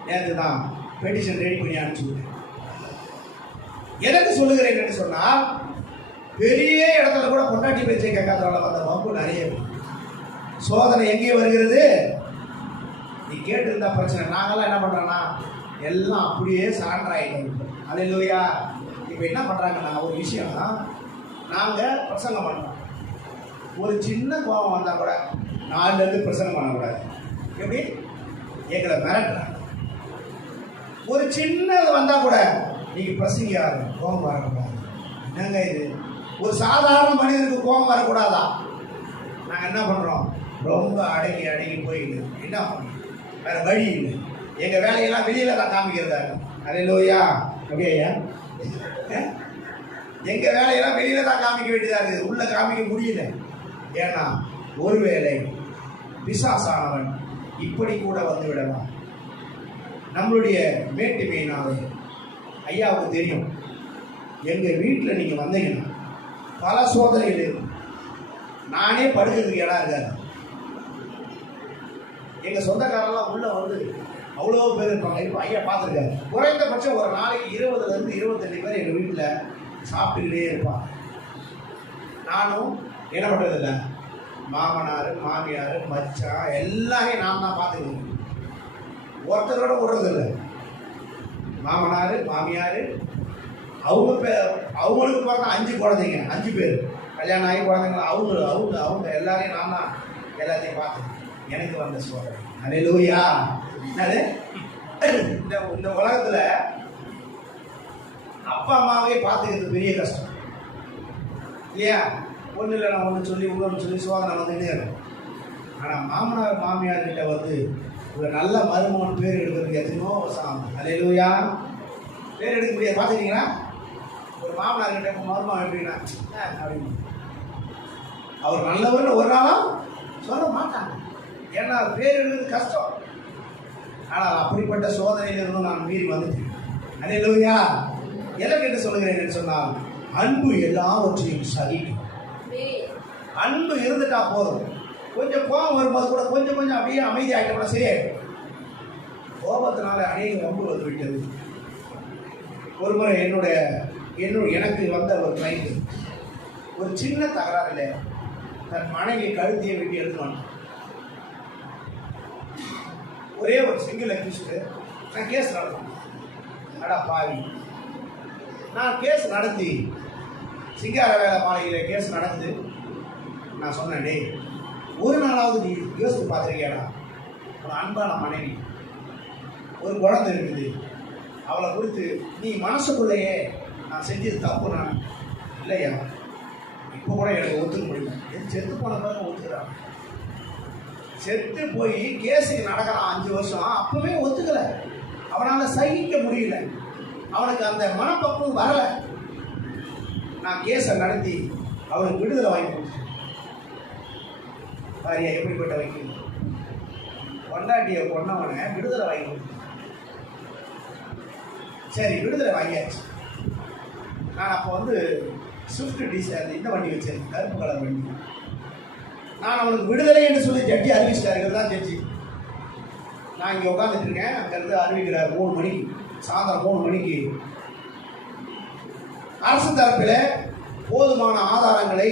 நேற்று தான் பெட்டிஷன் ரெடி பண்ணி அனுப்பிச்சுட்டேன். எதற்கு சொல்லுகிறேன் என்று சொன்னால், பெரிய இடத்துல கூட பொண்டாட்டி பேச்சை கேட்காதவங்கள வந்த வம்பு நிறைய. சோதனை எங்கே வருகிறது? நீ கேட்டு இருந்தா பிரச்சனை. நாங்கெல்லாம் என்ன பண்றோம்னா எல்லாம் அப்படியே சான்றாயிட்டோம். அல்லேலூயா. இப்போ என்ன பண்றாங்கன்னா, ஒரு விஷயம் நாங்க பிரசங்கம் பண்றோம், ஒரு சின்ன கோபம் வந்தா கூட 4 இருந்து பிரசங்கம் பண்ணக்கூடாது. எப்படி எங்களை மிரட்டுறாங்க. ஒரு சின்னது வந்தா கூட நீங்க பிரசங்கியாரு கோபம் வரக்கூடாது. என்னங்க இது? ஒரு சாதாரண மனிதனுக்கு கோபம் வரக்கூடாதா? நாங்கள் என்ன பண்ணுறோம், ரொம்ப அடங்கி போயிடுது. என்ன பண்ணுறோம், வேற வழி இல்லை. எங்கள் வேலையெல்லாம் வெளியில தான் காமிக்கிறதா. அல்லேலூயா. அப்படியே எங்கள் வேலையெல்லாம் வெளியில தான் காமிக்க வேண்டியதாக இருக்குது, உள்ள காமிக்க முடியல. ஏன்னா ஒருவேளை பிசாசானவன் இப்படி கூட வந்து விடலாம். நம்மளுடைய மேட்டுமையினாலே ஐயாவுக்கு தெரியும், எங்கள் வீட்டில் நீங்கள் வந்தீங்கன்னா பல சோதனைகள் இருக்கும். நானே படுக்கிறதுக்கு இடம் இருக்காது. எங்கள் சொந்தக்காரெல்லாம் உள்ள வந்து அவ்வளோ பேர் இருப்பாங்க. இப்போ ஐயா பார்த்துருக்காரு, குறைந்தபட்சம் ஒரு நாளைக்கு 20 to 25 பேர் எங்கள் வீட்டில் சாப்பிட்டுக்கிட்டே இருப்பாங்க. நானும் என்ன பண்ணுறதில்ல, மாமனார் மாமியார் மச்சான் எல்லாரையும் நான் தான் பார்த்துக்கிறேன். ஒருத்தரோட விடுறதில்லை. மாமனார் மாமியார் அவங்களுக்கு பார்த்தா 5 குழந்தைங்க, 5 பேர் கல்யாணம் ஆகி குழந்தைங்க. அவங்க எல்லாரையும் நான் தான் எல்லாத்தையும் பார்த்தேன். எனக்கு வந்த சோதனை. அல்லேலூயா. இந்த உலகத்துல அப்பா அம்மாவே பார்த்துக்கிறது பெரிய கஷ்டம் இல்லையா? ஒன்று இல்லை, நான் ஒன்று சொல்லி இன்னொன்று சொல்லி சோதனை வந்துட்டே இருக்கும். ஆனால் மாமனார் மாமியார் கிட்ட வந்து ஒரு நல்ல மருமகன் பேர் எடுக்கிறதுக்கு எத்தனையோ வருஷம் ஆகும். அல்லேலூயா. பேர் எடுக்க முடியாது. பார்த்துக்கிட்டீங்களா? ஒரு மாமனார் கிட்ட மருமகன் எப்படின்னா அப்படின்னு அவர் நல்லவர்னு ஒரு நாளும் சொல்ல மாட்டாங்க. ஏன்னா பேர் எடுக்கிறது கஷ்டம். ஆனால் அப்படிப்பட்ட சோதனையிலிருந்து நான் மீறி வந்துட்டேன். அல்லேலூயா. எதற்கு என்று சொல்லுகிறேன் என்று சொன்னால், அன்பு எல்லாவற்றையும் சகிக்கும். அன்பு இருந்துட்டா போதும். கொஞ்சம் கோபம் வரும்போது கூட கொஞ்சம் அப்படியே அமைதியாகிட்ட கூட சரியாயிடும். கோபத்தினால அநேக வம்பு வந்து விட்டது. ஒரு முறை எனக்கு வந்த ஒரு கிளைண்ட் ஒரு சின்ன தகராறில் தன் மனைவி கழுத்தியை வெட்டி எடுத்துவாங்க. ஒரே ஒரு சிங்கிள் அக்யூஸ்டு. நான் கேஸ் நடத்தேன். அடா பாவி, நான் கேஸ் நடத்தி சிங்கார வேலை பாளையில் கேஸ் நடந்து நான் சொன்னேன், டே ஒரு நாளாவது நீ யோசித்து பார்த்துருக்கியாடா, ஒரு அன்பான மனைவி, ஒரு குழந்தை இருக்குது, அவளை குறித்து நீ மனசுக்குள்ளேயே நான் செஞ்சது தப்பு நான் இல்லையா? இப்போ கூட எனக்கு ஒத்துக்க முடியல. செத்து போன பிறகு ஒத்துக்கிறான். செத்து போய் கேஸுக்கு நடக்கலாம் 5 வருஷம், அப்பவே ஒத்துக்கலை. அவனால் சகிக்க முடியல. அவனுக்கு அந்த மனப்பக்குவம் வரல. நான் கேஸை நடத்தி அவனுக்கு விடுதலை வாங்கி கொடுத்தேன். பாரியா எப்படிப்பட்ட வைக்கணும், பொண்டாட்டியை கொண்டவனை விடுதலை வாங்கி கொடுத்தேன். சரி, விடுதலை வாங்கியாச்சு. நான் அப்போ ஸ்விஃப்ட் டிசைர் இந்த வண்டி வச்சிருக்கேன், கருப்பு கலர் வண்டி. நான் அவனுக்கு விடுதலை என்று சொல்லி ஜட்ஜி அறிவிச்சிட்டாரு தான் ஜட்ஜி. நான் இங்கே உட்காந்துட்டு இருக்கேன், அங்கேருந்து அறிவிக்கிறார் 3 மணிக்கு, சாயந்தரம் 3 மணிக்கு. அரசு தரப்பில் போதுமான ஆதாரங்களை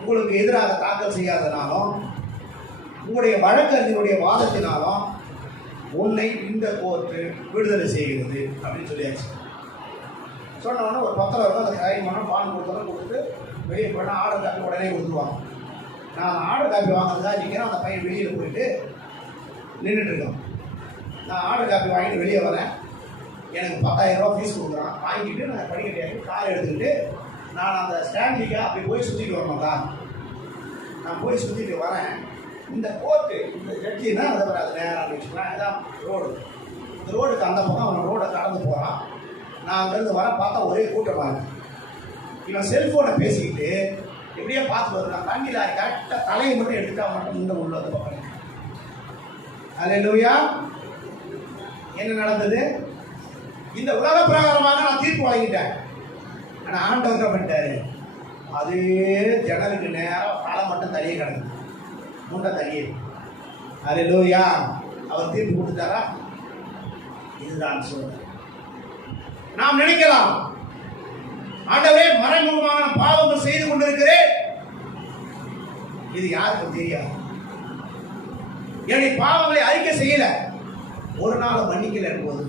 உங்களுக்கு எதிராக தாக்கல் செய்யாதனாலும் உங்களுடைய வழக்கறிஞருடைய வாதத்தினாலும் உன்னை இந்த கோர்ட்டு விடுதலை செய்கிறது அப்படின்னு சொல்லியாச்சு. சொன்ன உடனே ஒரு பத்திரம் இருக்கும், அதை சைன் பண்ண பான் கொடுத்துட்டு வெளியே போனால் ஆர்டர் காப்பி உடனே கொடுத்துருவாங்க. நான் ஆர்டர் காப்பி வாங்குறதுக்காக நிற்கிறேன், அந்த பையன் வெளியில் போயிட்டு நின்றுட்டுருக்கோம். நான் ஆர்டர் காப்பி வாங்கிட்டு வெளியே வரேன், எனக்கு 10,000 ரூபா ஃபீஸ் கொடுக்குறான். வாங்கிட்டு நான் படிக்கட்டி கார் எடுத்துக்கிட்டு நான் அந்த ஸ்டாண்டிக்காக அப்படி போய் சுற்றிட்டு வரணும்க்கா. நான் போய் சுற்றிட்டு வரேன். இந்த கோர்ட்டு இந்த ஜட்ஜின்னா அதை அது நேரம் வச்சுக்கலாம், இதான் ரோடு. இந்த ரோடுக்கு அந்த பக்கம் அவன் ரோடை கடந்து போகிறான். நான் அங்கேருந்து வர பார்த்தா ஒரே கூட்டமாக இருக்கு. இவன் செல்ஃபோனை பேசிக்கிட்டு எப்படியே பார்த்து வருவான். தண்ணியில் கரெக்டாக தலையை மட்டும் எடுத்துட்டா மட்டும் இந்த உள்ள வந்து பார்க்குறேன். அல்லேலூயா. என்ன நடந்தது? இந்த உலக பிரகாரமாக நான் தீர்ப்பு வழங்கிட்டேன். ஆனால் ஆண்டவர் என்ன பண்ணிட்டாரு? அதே ஜனலுக்கு நேரம் தலை மட்டும் தனியே கிடக்குது, முண்டை தனியே. அல்லேலூயா. அவர் தீர்ப்பு கொடுத்துட்டாரா? இதுதான் சொல்றேன். நாம் நினைக்கலாம், ஆண்டவரே மறைமுகமான பாவங்கள் செய்து கொண்டிருக்கிறேன், இது யாருக்கும் தெரியாது, என்னுடைய பாவங்களை அறிக்கை செய்யல, ஒரு நாள் மன்னிக்கல என்பது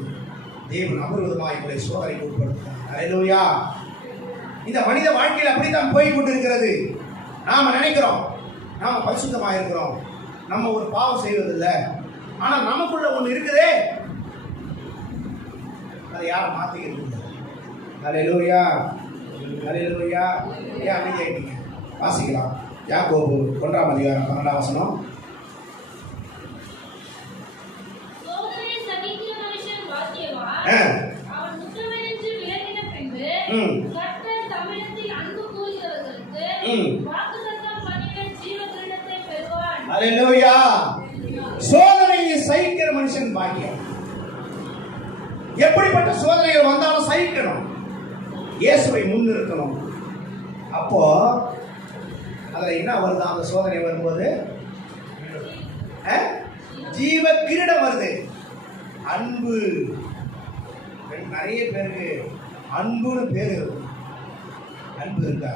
தேவன் அபரிவிதமாய் உங்களை சோதனைக்கு உட்படுத்துகிறார். அல்லேலூயா. இந்த மனித வாழ்க்கையில் அப்படித்தான் போய் கொண்டிருக்கிறது. நாம நினைக்கிறோம் நாம பரிசுத்தமாக இருக்கிறோம், நம்ம ஒரு பாவம் செய்வதில்லை. ஆனால் நமக்குள்ள ஒன்று இருக்குதே, அதை யாரும் மாற்றிக்கிறது இல்லை. அல்லேலூயா. அல்லேலூயா. ஏன் அமைதியாயிட்டீங்க? வாசிக்கலாம். யாக்கோபு 1ஆம் அதிகாரம் 12ஆம் வசனம். அல்லேலூயா. சோதனையை சகிக்கிற மனுஷன் பாக்கியம். எப்படிப்பட்ட சோதனைகள் வந்தாலும் சகிக்கணும், இயேசுவை முன்னிறுத்தணும். அப்போ அதுல என்ன வருது? அந்த சோதனை வரும்போது ஜீவ கிரீடம் வருது. அன்பு. நிறைய பேருக்கு அன்புன்னு பேர் இருக்கும், அன்பு இருக்கா?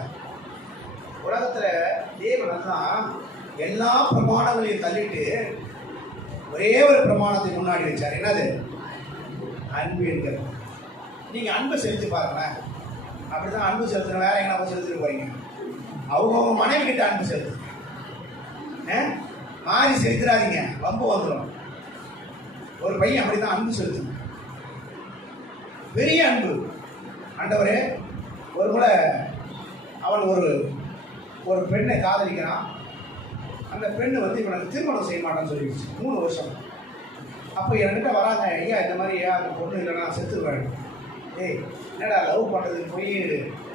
உலகத்துல தேவன் தான் எல்லா பிரமாணங்களையும் தள்ளிட்டு ஒரே ஒரு பிரமாணத்தை முன்னாடி வச்சார். என்னது? அன்பு என்கிறது. நீங்க அன்பு செலுத்தி பாருங்களேன். அப்படிதான் அன்பு செலுத்துற, வேற எங்கன்னா செலுத்திட்டு போறீங்க. அவங்க மனைவி கிட்ட அன்பு செலுத்து, மாறி செலுத்துறாதீங்க, வம்பு வந்துடும். ஒரு பையன் அப்படிதான் அன்பு செலுத்து, பெரிய அன்பு. ஆண்டவரே, ஒரு முறை அவன் ஒரு பெண்ணை காதலிக்கிறான். அந்த பெண்ணு வந்து இவனுக்கு திருமணம் செய்ய மாட்டான்னு சொல்லிடுச்சு. 3 வருஷம். அப்போ என்கிட்ட வராங்க, ஐயா இந்த மாதிரி அந்த பொண்ணு இல்லைன்னா செத்துருவேன். ஏய் என்னடா லவ் பண்ணுறதுக்கு போய்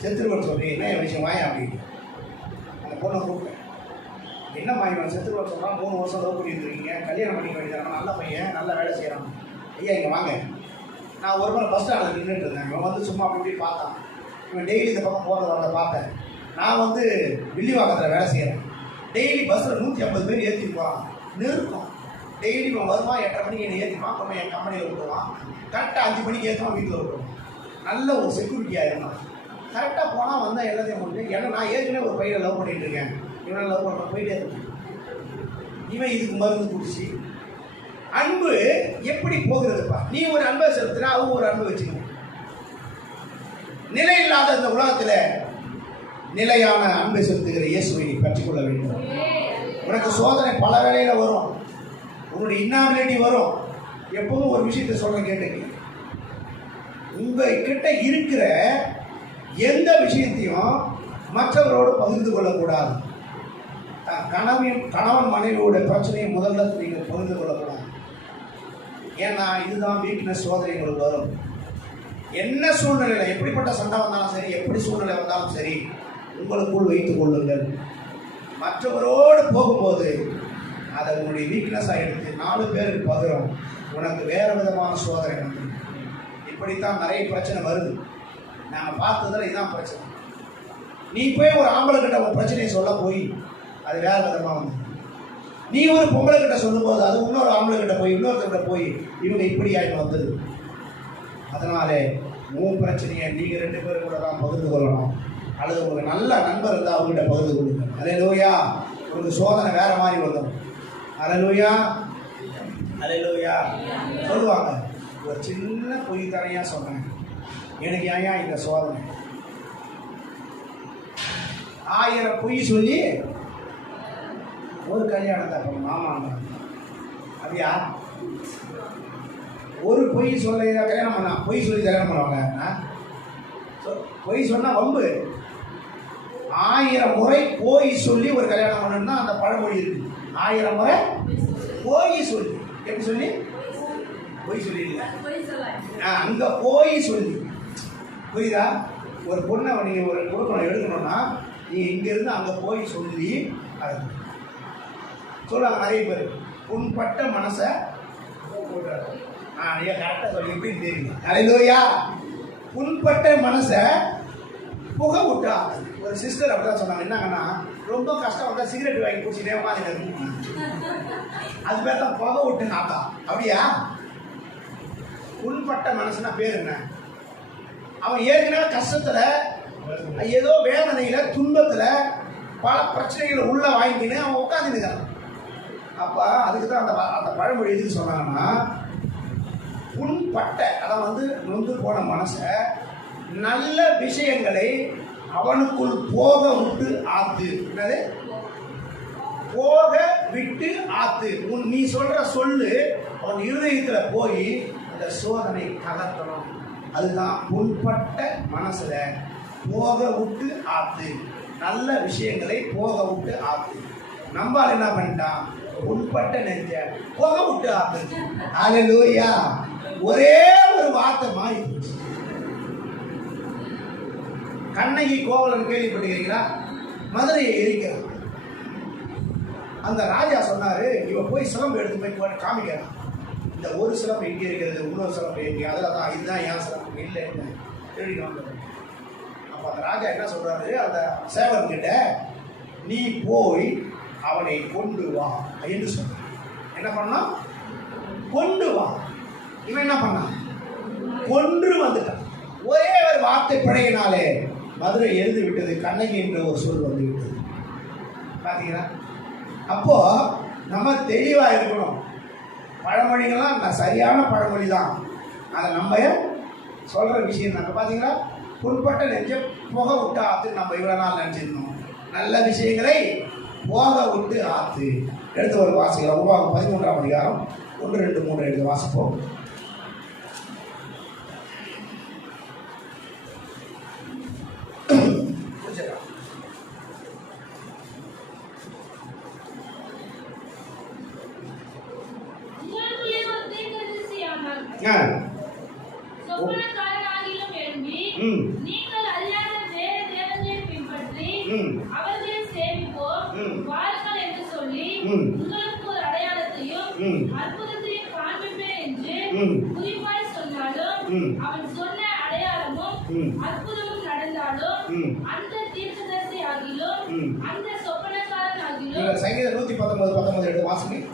செத்துருவேன்னு சொல்லி என்ன விஷயம் வாயா அப்படின்னு அந்த பொண்ணை கூப்பிட்டேன். என்னம்மா இவன் செத்துருவேன் சொல்கிறான், 3 வருஷம் லவ் பண்ணிட்டு இருக்கீங்க, கல்யாணம் பண்ணிக்க வேண்டியதான, நல்ல பையன், நல்ல வேலை செய்கிறான். ஐயா இங்கே வாங்க. நான் ஒரு முறை பஸ் ஸ்டாண்டில் நின்றுட்டு இருந்தேன். இவன் வந்து சும்மா அப்படி பார்த்தான். இவன் டெய்லி இந்த பக்கம் போகிறத வரத பார்த்தேன். நான் வந்து வில்லிவாக்கத்தில் வேலை செய்கிறேன். டெய்லி பஸ்ஸில் 150 பேர் ஏற்றிட்டு போகிறான், நிறுத்தம். டெய்லி இவன் வருவான், 8:30 மணிக்கு என்னை ஏற்றிப்பான், அப்புறம் என் கம்பெனியில் விட்டுருவான். கரெக்டாக 5 மணிக்கு ஏற்றுவான், வீட்டில் விட்டுருவான். நல்ல ஒரு செக்யூரிட்டியாக இருந்தான். கரெக்டாக போனால் வந்தால் எல்லாத்தையும் முடிஞ்சு. ஏன்னா நான் ஏற்கனவே ஒரு பையனை லவ் பண்ணிகிட்டு இருக்கேன், இவனை லவ் பண்ணுற போயிட்டே இருக்கேன். இவன் இதுக்கு மருந்து குடிச்சு. அன்பு எப்படி போகிறதுப்பா? நீ ஒரு அன்பை செலுத்தினா அவங்க ஒரு அன்பை வச்சுக்கணும். நிலை இல்லாத இந்த உலகத்தில் நிலையான அன்பை செலுத்துகிற இயேசுவை நீ பற்றிக்கொள்ள வேண்டும். உனக்கு சோதனை பல வேளையில வரும், உன்னுடைய இன்னாபிலிட்டி வரும். எப்பவும் ஒரு விஷயத்தை சொல்ல கேட்டீங்க, உங்க கிட்ட இருக்கிற எந்த விஷயத்தையும் மற்றவரோடு பகிர்ந்து கொள்ளக்கூடாது. கணவன் மனைவியோட பிரச்சனையை முதல்ல நீங்கள் பகிர்ந்து கொள்ளக்கூடாது. ஏன்னா இதுதான் வீக்னஸ். சோதனைகள் வரும். என்ன சூழ்நிலையில் எப்படிப்பட்ட சண்டை வந்தாலும் சரி, எப்படி சூழ்நிலை வந்தாலும் சரி, உங்களுக்குள் வைத்துக் கொள்ளுங்கள். மற்றவரோடு போகும்போது அதை உங்களுடைய வீக்னஸாக எடுத்து 4 பேருக்கு பகிரும். உனக்கு வேறு விதமான சோதனை வந்து இப்படித்தான் நிறைய பிரச்சனை வருது. நாங்கள் பார்த்ததில் இதுதான் பிரச்சனை. நீ போய் ஒரு ஆம்பளை கிட்ட உன் பிரச்சனையை சொல்ல போய் அது வேற விதமாக வந்து, நீ ஒரு பொம்பளை கிட்ட சொல்லும்போது அது இன்னொரு ஆம்பளை கிட்ட போய் இன்னொருத்தர்கிட்ட போய் இவங்க இப்படி ஆகிட்டு வந்தது. அதனாலே உன் பிரச்சனையை நீங்கள் 2 பேரும் கூட தான் பகிர்ந்து கொள்ளணும். அல்லது உங்களுக்கு நல்ல நண்பர் இருந்தால் அவங்ககிட்ட பகிர்ந்து கொள்ளுங்க. அல்லேலூயா. உங்களுக்கு சோதனை வேற மாதிரி வரும். அல்லேலூயா, அல்லேலூயா. சொல்லுவாங்க, ஒரு சின்ன பொய் தரையாக சொன்னேன், எனக்கு ஏன் இந்த சோதனை? 1000 பொய் சொல்லி ஒரு கல்யாணத்தை பண்ணணும். ஆமாங்க, அப்படியா? ஒரு பொய் சொல்ல கல்யாணம் பண்ணா, பொய் சொல்லி கல்யாணம் பண்ணுவாங்க. பொய் சொன்னால் வம்பு. 1000 முறை போய் சொல்லி ஒரு கல்யாணம் பண்ணணும்னா அந்த பழமொழி இருக்கு. 1000 முறை போய் சொல்லி, எப்படி சொல்லி? பொய் சொல்லி இல்லை, அங்கே போய் சொல்லி. புரியுதா? ஒரு பொண்ணை நீங்கள் ஒரு கொடுக்கணும் எடுக்கணும்னா நீ இங்கேருந்து அங்கே போய் சொல்லி அது சொல்லுவாங்க நிறைய பேர். புண்பட்ட மனசை நிறைய கரெக்டாக சொல்லி எப்படின்னு தெரியும். அல்லேலூயா. புண்பட்ட மனசை புகை விட்டா. ஒரு சிஸ்டர் அப்படிதான் சொன்னாங்க. என்னங்கன்னா, ரொம்ப கஷ்டம் வந்தால் சிகரெட் வாங்கி குடிச்சுட்டே மாதிரி இருக்கும், அது பேர் தான் புகை விட்டு நாத்தா. அப்படியா? புண்பட்ட மனசுனா பேர் என்ன? அவன் ஏற்கனவே கஷ்டத்தில், ஏதோ வேதனையில், துன்பத்தில், பல பிரச்சனைகளை உள்ள வாங்கிக்கின்னு அவன் உட்காந்துருக்கான். அப்போ அதுக்கு தான் அந்த பழமொழி எதுக்கு சொன்னாங்கன்னா, புண்பட்ட, அதை நொந்து போன மனசை நல்ல விஷயங்களை அவனுக்குள் போக விட்டு ஆத்து. என்னது? போக விட்டு ஆத்து. நீ சொல்ற சொல்லு அவன் இருதயத்தில் போய் அந்த சோதனை தகர்த்தணும். அதுதான் புண்பட்ட மனசுல போக விட்டு ஆத்து. நல்ல விஷயங்களை போக விட்டு ஆத்து. நம்பால் என்ன பண்ணிட்டான்? புண்பட்ட நெஞ்ச போக விட்டு ஆத்து. அல்லேலூயா. ஒரே ஒரு வார்த்தை மாறி. கண்ணகி கோவலன் கேள்விப்பட்டிருக்கிறீங்களா? மதுரையை எரிக்கிறான். அந்த ராஜா சொன்னாரு, இவன் போய் சிலம்பு எடுத்து போய் காமிக்கிறான். இந்த ஒரு சிலம்பு எங்கே இருக்கிறது, இன்னொரு சிலம்பு எங்கே, அதில் தான் இதுதான் என் சிலம்பு இல்லை என்ன தேடிக்கணும். அப்போ அந்த ராஜா என்ன சொல்றாரு, அந்த சேவன் கிட்ட, நீ போய் அவனை கொண்டு வா என்று சொன்ன. என்ன பண்ணா? கொண்டு வா. இவன் என்ன பண்ணான்? கொன்று வந்துட்டான். ஒரே ஒரு வார்த்தை பிழையினாலே மதுரை எழுதி விட்டது. கண்ணகி என்ற ஒரு சொல் வந்து விட்டது. பார்த்தீங்களா? அப்போ நம்ம தெளிவாக இருக்கணும். பழமொழிகள்லாம் சரியான பழமொழி தான், அதை நம்ம சொல்கிற விஷயம் தான். பார்த்தீங்களா? புண்பட்ட நெஞ்ச போக விட்டு ஆற்று. நம்ம இவ்வளோ நாள் நினச்சிருந்தோம் நல்ல விஷயங்களை போக விட்டு ஆற்று. எடுத்து ஒரு வாசிக்கலாம். உருவாகும் 13ஆம் அதிகாரம் 1, 2, 3 எடுத்து வாசிப்போம். நீங்கள் அறியாத வேறு தேவர்களை பின்பற்றி அவர்களை சேவிப்போம் வாருங்கள் என்று சொல்லி உங்களுக்கு ஒரு அடையாளத்தையும் அற்புதத்தையும் காண்பிப்பேன் என்று குறிப்பாய் சொன்னாலும், அவன் சொன்ன அடையாளமும் அற்புதமும் நடந்தாலும் அந்த தீர்க்கதரிசி ஆகிலும் அந்த சொப்பனக்காரன் ஆகிலும். சங்கீதம் 119 எடுத்து வாசிங்க.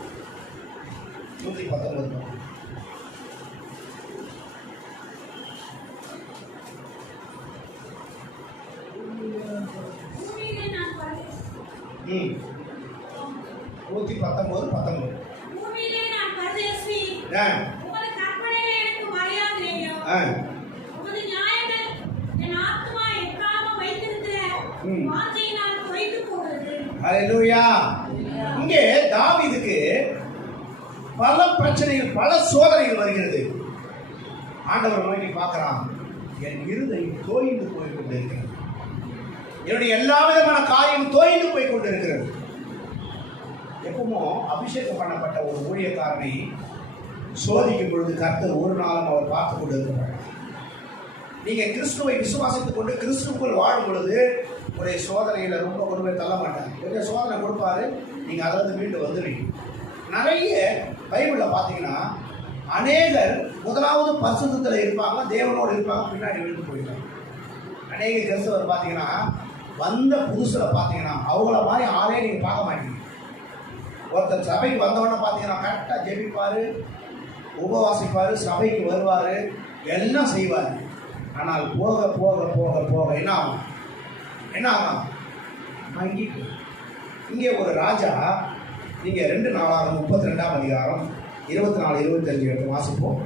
119. பூமியிலே நான் பரதேசி, உமது கற்பனைகள் எனக்கு மறையாதிரையும், உமது நியாயங்கள் என் ஆத்துமா எக்காம வைத்திருக்கிற வாஞ்சையினால் குறைத்து போகிறது. அல்லேலூயா. இங்கே தாவீதுக்கு பல பிரச்சனைகள், பல சோதனைகள் வருகிறது. ஆண்டவர் நோக்கி பார்க்கிறான், என் இருதயம் தோய்ந்து போய் கொண்டிருக்கிறது, என்னுடைய எல்லா விதமான காரியம் தோய்ந்து போய் கொண்டிருக்கிறது. எப்பவுமோ அபிஷேகம் பண்ணப்பட்ட ஒரு ஊழியக்காரனை சோதிக்கும் பொழுது கர்த்தர் ஒரு நாளும் அவர் பார்த்து கொண்டு இருக்கிறார். நீங்க கிறிஸ்துவை விசுவாசித்துக் கொண்டு கிறிஸ்துக்குள் வாழும் பொழுது ஒரு சோதனையில ரொம்ப கொண்டு போய் தள்ள மாட்டாங்க. கொஞ்சம் சோதனை கொடுப்பாரு, நீங்க அதிலிருந்து மீண்டு வந்துடுவீங்க. நிறைய பைபிள்ல பார்த்தீங்கன்னா அநேகர் முதலாவது பரிசுத்தத்தில் இருப்பாங்க, தேவனோடு இருப்பாங்க, பின்னாடி விழுந்து போயிட்டாங்க. அநேக கிறிஸ்தவர் பார்த்தீங்கன்னா வந்த புதுசில் பார்த்தீங்கன்னா அவங்கள மாதிரி ஆளே நீங்கள் பார்க்க மாட்டீங்க. ஒருத்தர் சபைக்கு வந்தவொடனே பார்த்தீங்கன்னா கரெக்டாக ஜெபிப்பார், உபவாசிப்பார், சபைக்கு வருவார், எல்லாம் செய்வார். ஆனால் போக போக போக போக என்ன ஆகும்? மங்கிட்டு. இங்கே ஒரு ராஜா, நீங்கள் 2 நாளாகும் 32ஆம் அதிகாரம் 24, 25 எடுத்து வாசிப்போம்.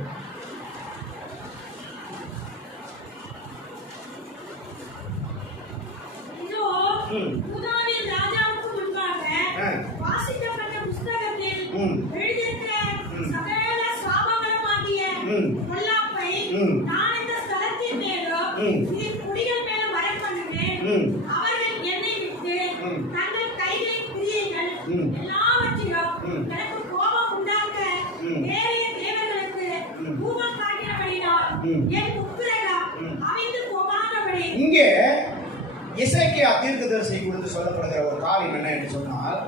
யூதாவின் ராஜாவுக்கு முன்பாக வாசிக்கப்பட்ட புத்தகத்தில் எழுதியிருக்கிற சகல சாபங்களுமாகிய பொல்லாப்பை நான் இந்த ஸ்தலத்தின் மேலும் இதன் குடிகள் மேலும் வரப்பண்ணுவேன். அவர்கள் என்னை விட்டு தங்கள் கைகளின் கிரியைகள் எல்லாவற்றிலும் எனக்கு கோபம் உண்டாக்க வேறிய தேவர்களுக்கு தூபம் காட்டினபடினால் என் உக்கிரகம் அவிந்து போகாதபடி. இங்கே எசேக்கியா தீர்க்கதரிசி குறித்து சொல்லப்படுகிற ஒரு காரியம் என்ன என்று சொன்னால்,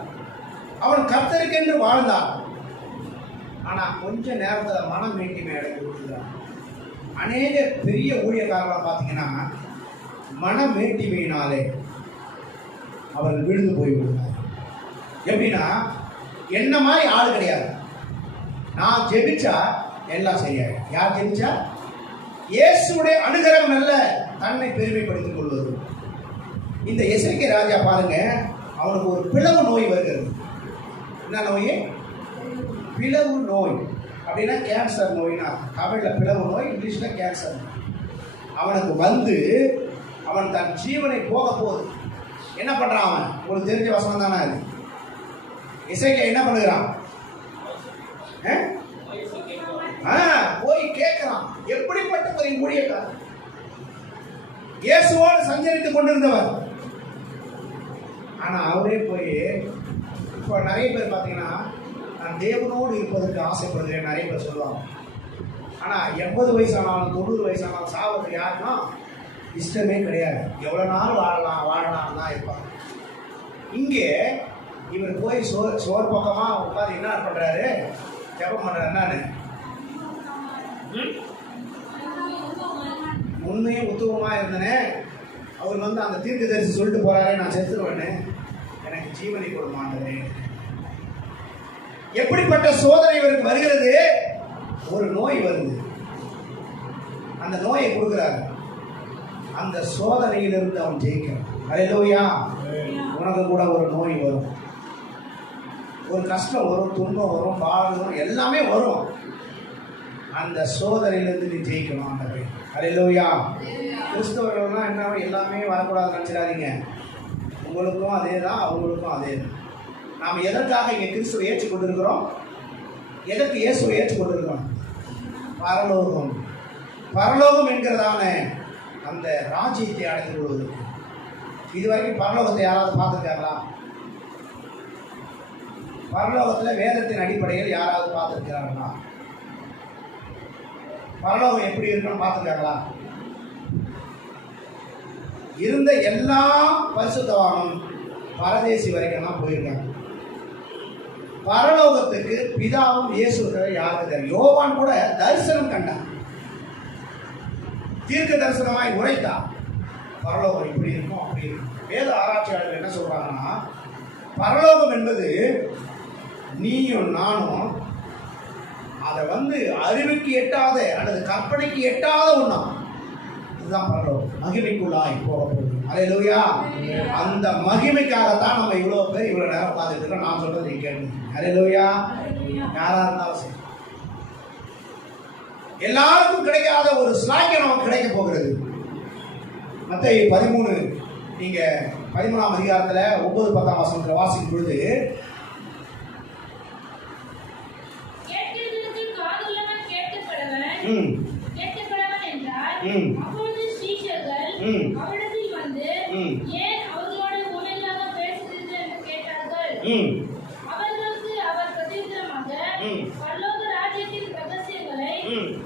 அவன் கர்த்தருக்கென்று வாழ்ந்தான். ஆனால் கொஞ்ச நேரத்தில் மனம் மேட்டிமை அடைந்து விடுகிறான். அநேக பெரிய ஊழியக்காரர்களாக பார்த்தீங்கன்னா மன மேட்டிமையினாலே அவர்கள் விழுந்து போய் விடுகிறார். எப்படின்னா, என்ன மாதிரி ஆள் கிடையாது. நான் ஜெபிச்சா எல்லாம் சரியாது. யார் ஜெபிச்சா? இயேசுடைய அனுகிரகம் அல்ல, தன்னை பெருமைப்படுத்திக் கொள்வது. இந்த எசேக்கியா ராஜா பாருங்க, அவனுக்கு ஒரு பிளவு நோய் வருகிறது. என்ன நோய்? பிளவு நோய். அப்படின்னா கேன்சர் நோய்னா, தமிழில் பிளவு நோய், இங்கிலீஷில் கேன்சர். அவனுக்கு வந்து அவன் தன் ஜீவனை போக போகுது. என்ன பண்றான் அவன்? உங்களுக்கு தெரிஞ்ச வசனம் தானே அது. எசேக்கியா என்ன பண்ணுகிறான்? போய் கேட்கிறான். எப்படிப்பட்ட ஒரு ஊழியக்காரன், இயேசுவோடு சஞ்சரித்துக் கொண்டிருந்தவர். ஆனா அவரே போய், இப்போ நிறைய பேர் பார்த்தீங்கன்னா நான் தேவனோடு இருப்பதற்கு ஆசைப்படுகிறேன் நிறைய பேர் சொல்லுவாங்க. ஆனால் 80 வயசானாலும் 90 வயசானாலும் சாவதுக்கு யாருன்னா இஷ்டமே கிடையாது. எவ்வளோ நாள் வாழலாம் தான் இருப்பாங்க. இங்கே இவர் போய் சோர் பக்கமாக உட்காந்து என்ன பண்ணுறாரு? ஜெபம் பண்ணுறாரு. என்னன்னு உண்மையும் உத்துவமாக இருந்தனே. அவர் வந்து அந்த தீர்க்கதரிசி சொல்லிட்டு போறாரே, நான் செத்துருவேன்னு, எனக்கு ஜீவனை கொடுமாண்டதே. எப்படிப்பட்ட சோதனை இவருக்கு வருகிறது? ஒரு நோய் வருது. அந்த நோயை கொடுக்கிறார். அந்த சோதனையிலிருந்து அவன் ஜெயிக்கிறான். அல்லேலூயா. உனக்கு கூட ஒரு நோய் வரும், ஒரு கஷ்டம் வரும், துன்பம் வரும், பாடு வரும், எல்லாமே வரும். அந்த சோதனையிலிருந்து நீ ஜெயிக்கணும். அந்த அல்லேலூயா. கிறிஸ்தவர்கள்னா என்ன, எல்லாமே வரக்கூடாது நினைச்சிடாதீங்க. உங்களுக்கும் அதே தான், அவங்களுக்கும் அதே தான். நாம் எதற்காக இங்கே கிறிஸ்துவை ஏற்றுக்கொண்டிருக்கிறோம்? எதற்கு இயேசுவை ஏற்றுக்கொண்டிருக்கிறோம்? பரலோகம். பரலோகம் என்கிறதான அந்த ராஜ்யத்தை அடைந்து கொள்வது. இதுவரைக்கும் பரலோகத்தை யாராவது பார்த்துருக்காங்களா? பரலோகத்தில் வேதத்தின் அடிப்படையில் யாராவது பார்த்துருக்கிறார்களா? பரலோகம் எப்படி இருக்குன்னு பார்த்துருக்காங்களா? இருந்த எல்லா பரிசுத்தவானும் பரதேசி வரைக்கும் தான் போயிருக்காங்க. பரலோகத்துக்கு பிதாவும் இயேசுவை யாருக்கு தெரியும்? யோவான் கூட தரிசனம் கண்டான், தீர்க்க தரிசனமாய் உரைத்தான். பரலோகம் இப்படி இருக்கும், அப்படி இருக்கும். வேத ஆராய்ச்சியாளர்கள் என்ன சொல்றாங்கன்னா, பரலோகம் என்பது நீயும் நானும் அதை வந்து அறிவுக்கு எட்டாத அல்லது கற்பனைக்கு எட்டாத ஒண்ணா. இதுதான் பரலோகம். மகிமைக்குள்ளாய் போக போகுது. அல்லேலூயா. அந்த மகிமைக்காகத்தான் நம்ம இவ்வளவு பேர் இவ்வளவு நேரம் உட்கார்ந்துட்டு இருக்கோம். நான் சொல்றது நீங்க கேளுங்க. அல்லேலூயா. யாரா இருந்தாலும் சரி, எல்லாருக்கும் கிடைக்காத ஒரு ஸ்லாக்கியம் நமக்கு கிடைக்க போகிறது. மத்தேயு 13 நீங்க 13ஆம் அதிகாரத்துல 9, 10ஆம் வசனத்துல வாசிக்கும் பொழுது, அப்பொழுது சீஷர்கள் அவரிடத்தில் வந்து, ஏன் அவர்களோடு உண்மையாக பேசுகிறீர்கள் என்று கேட்டார்கள். அவர்களுக்கு அவர் பிரதியுத்தரமாக, பரலோக ராஜ்யத்தின் ரகசியங்களை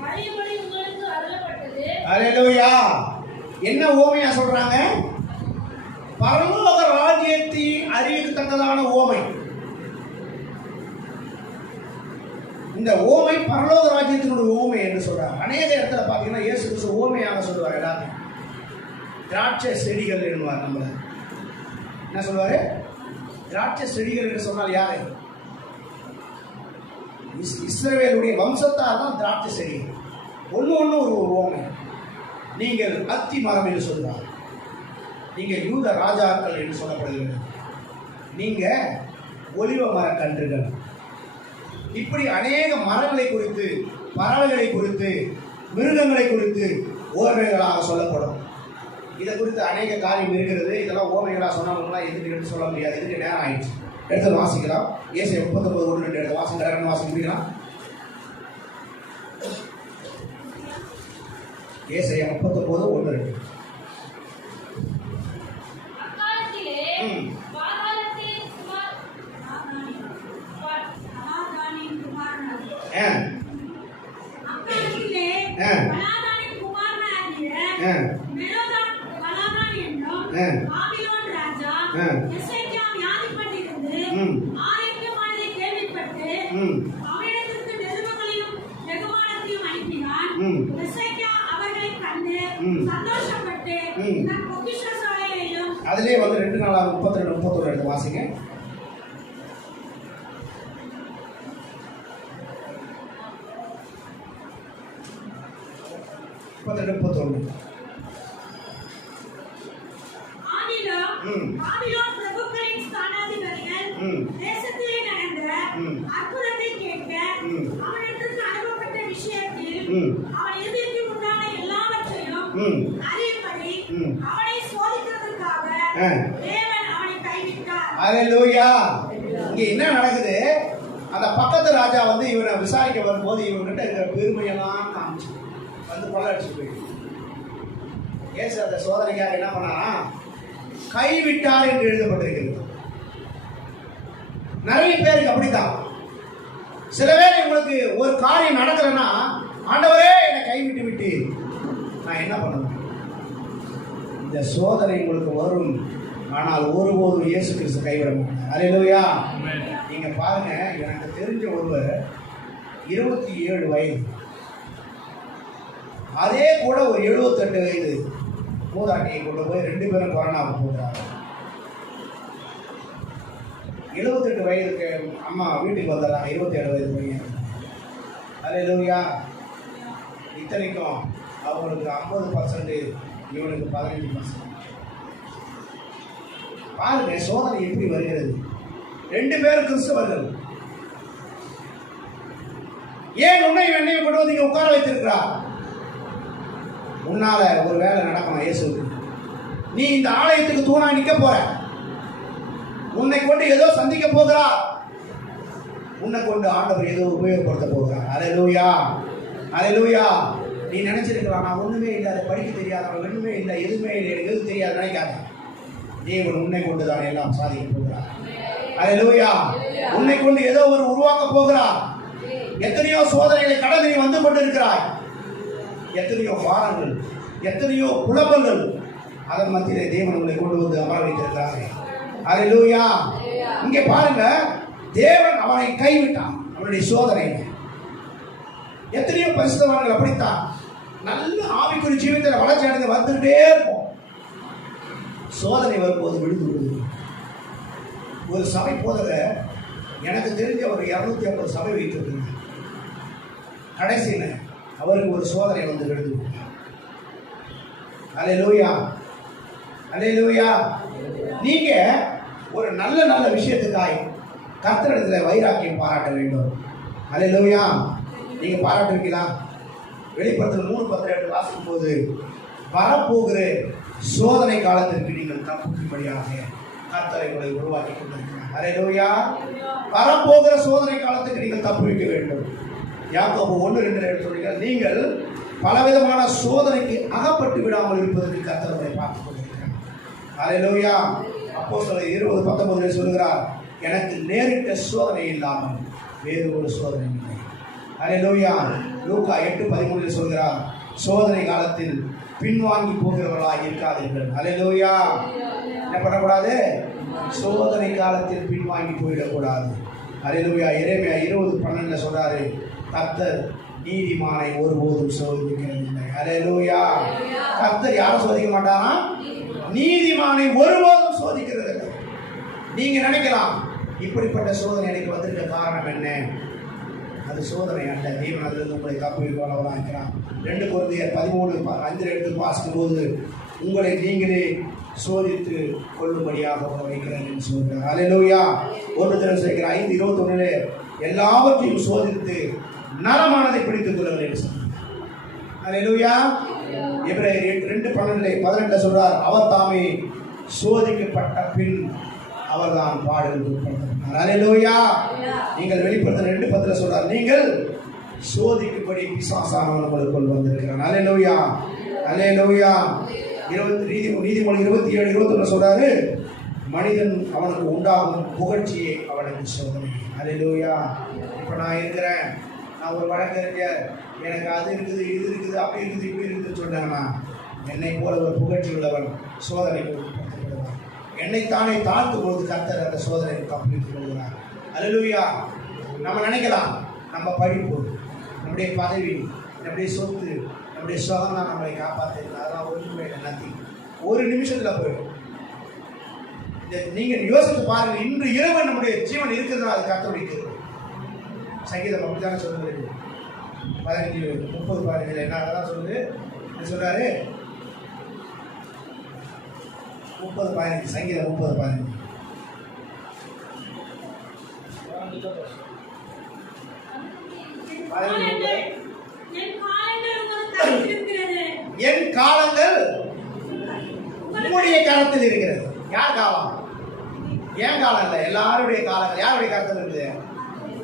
அறியும்படி உங்களுக்கு அருளப்பட்டது. அல்லேலூயா. என்ன ஓமையா சொல்றாங்க? பரலோக ராஜ்யத்தை அறியத்தக்கதான ஓமை. இந்த ஓமை பரலோக ராஜ்யத்தினுடைய ஓமை என்று சொல்றாங்க. அநேக இடத்துல பார்த்தீங்கன்னா இயேசு கிறிஸ்து ஓமையாக சொல்லுவார். எல்லாரும் திராட்சை செடிகள் என்னுவார். நம்மள என்ன சொல்லுவாரு? திராட்சை செடிகள் என்று சொன்னால் யாரு? இஸ்ரவேலுடைய வம்சத்தார் தான் திராட்சை செடி. ஒன்று ஒரு ஓமை. நீங்கள் அத்தி மரம் என்று சொல்றார், நீங்கள் யூத ராஜாக்கள் என்று சொல்லப்படுகிறது, நீங்க ஒலிவ மர கன்றுகள். இப்படி அநேக மரங்களை குறித்து, பறவைகளை குறித்து, மிருகங்களை குறித்து ஓமைகளாக சொல்லப்படும். இதை குறித்து அநேக காரியம் இருக்கிறது. இதெல்லாம் ஓமைகளாக சொன்னவங்களாம் எதுக்கு சொல்ல முடியாது. இதுக்கு நேரம் ஆயிடுச்சு. எடுத்து வாசிக்கலாம். ஏசாயா 39:1-2 எடுத்து வாசிங்க. வாசிக்க முடியலாம். ஏசாயா 39:1-2. அதிலே வந்து 2:32-31 எடுத்து வாசிங்க. அல்லேலூயா. இங்க என்ன நடக்குது? அந்த பக்கத்து ராஜா வந்து இவனை விசாரிக்க வரும்போது இவன்கிட்ட இருக்கிற பெருமையெல்லாம் காமிச்சு வந்து கொள்ள அடிச்சு போயிட்டு ஏசு அந்த சோதனைக்காக என்ன பண்ணா? கைவிட்டார் என்று எழுதப்பட்டிருக்கிறது. நிறைய பேருக்கு அப்படித்தான். சில பேர் உங்களுக்கு ஒரு காரியம் நடக்கலன்னா, ஆண்டவரே என்னை கைவிட்டு விட்டு நான் என்ன பண்ணுவேன்? இந்த சோதனை உங்களுக்கு வரும், ஆனால் ஒருபோதும் இயேசு கிறிஸ்து கைவிட மாட்டார். அல்லேலூயா. நீங்க பாருங்க, எனக்கு தெரிஞ்ச ஒருவர் 27 வயது, அதே கூட ஒரு 78 வயது மூதாட்டியை கொண்டு போய் 2 பேரும் கொரோனாவுக்கு போகிறாங்க. 78 வயதுக்கு அம்மா வீட்டுக்கு வந்துடுறாங்க, 27 வயது பையன். அல்லேலூயா. இத்தனைக்கும் அவங்களுக்கு 50%, இவனுக்கு 15%. பாருங்க சோதனை எப்படி வருகிறது. 2 பேரும் கிறிஸ்தவர்கள். ஏன் உன்னை என்னை கொண்டு வந்து இங்க உட்கார வைத்திருக்கிறார்? முன்னால ஒரு வேலை நடக்கும் இயேசுக்கு. நீ இந்த ஆலயத்துக்கு தூணா நிக்க போற, உன்னை கொண்டு ஏதோ சந்திக்க போகிறார், உன்னை கொண்டு ஆண்டவர் ஏதோ உபயோகப்படுத்த போகிறார். அல்லேலூயா, அல்லேலூயா. நீ நினைச்சிருக்கலாம், நான் ஒண்ணுமே இல்லை, அதை படிக்க தெரியாது, அவன் ஒண்ணுமே இல்லை, எதுவுமே இல்லை, எனக்கு எதுவும் தெரியாது நினைக்காத. தேவன் உன்னை கொண்டு தான் எல்லாம் சாதிக்க போகிறார். அல்லேலூயா. உன்னை கொண்டு ஏதோ ஒரு உருவாக்க போகிறார். எத்தனையோ சோதனைகளை கடந்து நீ வந்து கொண்டிருக்கிறாய். எத்தனையோ வாரங்கள், எத்தனையோ குழப்பங்கள், அதன் மத்தியிலே தேவன் உங்களை கொண்டு வந்து அமர வைத்திருக்கிறார்கள். அல்லேலூயா. இங்கே பாருங்க, தேவன் அவனை கைவிட்டான். அவனுடைய சோதனை. எத்தனையோ பரிசுத்தவான்கள் அப்படித்தான். நல்ல ஆவிக்குரிய ஜீவிதத்தில் வளர்ச்சி அடைந்து வந்துகிட்டே இருக்கும். சோதனை வரும்போது விழுந்து விடுது. ஒரு சபை போதகர் எனக்கு தெரிஞ்ச ஒரு 250 சபை வைத்திருக்கிறார். கடைசியில் அவருக்கு ஒரு சோதனை வந்து விழுந்து. அல்லேலூயா, அல்லேலூயா. நீங்க ஒரு நல்ல நல்ல விஷயத்துக்காய் கர்த்தரிடத்தில் வைராக்கியம் பாராட்ட வேண்டும். அல்லேலூயா. நீங்க பாராட்டுவீங்களா? வெளிப்படுத்தல் 3:18 வாசிக்கும் போது, வரப்போகிற சோதனை காலத்திற்கு நீங்கள் தப்பும்படியாக கர்த்தரை உங்களை உருவாக்கி கொண்டிருக்கிறார். அல்லேலூயா. வரப்போகிற சோதனை காலத்துக்கு நீங்கள் தப்பு வைக்க வேண்டும். யாக்கோபு 1:2 சொல்லுங்கள், நீங்கள் பலவிதமான சோதனைக்கு அகப்பட்டு விடாமல் இருப்பதற்கு கர்த்தர் உங்களை பார்த்துக் கொண்டிருக்கிறார். அல்லேலூயா. அப்போஸ்தலர் 20:19 சொல்கிறார், எனக்கு நேரிட்ட சோதனை இல்லாமல் வேறு ஒரு சோதனை இல்லை. அல்லேலூயா. லூக்கா 8:13 சொல்கிறார், சோதனை காலத்தில் பின்வாங்கி போகிறவர்களாக இருக்காதீர்கள். அல்லேலூயா. என்ன பண்ணக்கூடாது? சோதனை காலத்தில் பின்வாங்கி போயிடக்கூடாது. அல்லேலூயா. எரேமியா 20:12 சொல்றாரு, கர்த்தர் நீதிமானை ஒருபோதும் சோதிக்கிறது இல்லை. அல்லேலூயா. கர்த்தர் யாரை சோதிக்க மாட்டாரா? நீதிமானை ஒருபோதும் சோதிக்கிறது இல்லை. நீங்க நினைக்கலாம் இப்படிப்பட்ட சோதனை எனக்கு வந்திருக்க காரணம் என்ன? அது சோதனை அல்ல. தேவன் அதிலிருந்து உங்களை காப்பீடுவாளவராக இருக்கிறான். 2 கொரிந்தியர் 13:5 எடுத்து வாசிக்கும் போது உங்களை நீங்களே சோதித்து கொள்ளும்படியாக வைக்கிறேன் என்று சொல்கிறார். அல்லேலூயா. 1 Thessalonians 5:21 எல்லாவற்றையும் சோதித்து நலமானதை பிடித்துக் கொள்ளுங்கள் என்று சொல்கிறார். அல்லேலூயா. எபிரேயர் 2:18 சொல்றார், அவர் தாமே சோதிக்கப்பட்ட பின் அவர்தான் பாடுகள் உட்படுத்தினார். அல்லேலூயா. நீங்கள் வெளிப்படுத்த 2:10 சொல்றார், நீங்கள் சோதிக்கும்படி பிசாசானவன் உங்களுக்குள் வந்திருக்கிறான். அல்லேலூயா. அல்லேலூயா. நீதிமொழி 27:21 சொல்றாரு, மனிதன் அவனுக்கு உண்டாகும் புகழ்ச்சியை அவனுக்கு சோதனை. அல்லேலூயா. இப்போ நான் இருக்கிறேன், நான் ஒரு வழக்கறிஞர், எனக்கு அது இருக்குது, இது இருக்குது, அப்படி இருக்குது, இப்படி இருக்குதுன்னு சொன்னாங்கன்னா என்னை போல ஒரு புகழ்ச்சி உள்ளவன் சோதனைக்கு உட்படுத்தப்படுவான். என்னைத்தானே தாழ்த்தும் போது கர்த்தர் அந்த சோதனைக்கு தப்பித்துக் கொள்கிறார். அல்லேலூயா. நம்ம நினைக்கலாம் நம்ம படிப்பு, நம்முடைய பதவி, நம்முடைய சொத்து, நம்முடைய சுகம் தான் நம்மளை காப்பாற்றுறது. அதெல்லாம் ஒன்றுமே இல்லை, நத்திங். ஒரு நிமிஷத்தில் போயிடும். நீங்கள் யோசித்து பாருங்க, இன்று இரவு நம்முடைய ஜீவன் இருக்குதுன்னா அது கர்த்தருடைய கிருபை. சங்கீதம் அப்படித்தானே சொல்லுது. 15:30 என்ன அதான் சொல்லுது, சொல்றாரு 30:15 சங்கீதம் 30:15. என் காலங்கள் உங்களுடைய காலத்தில் இருக்கிறது. யார் காலம்? ஏன் காலம் இல்லை, எல்லாருடைய காலங்கள் யாருடைய காலத்தில் இருக்குது.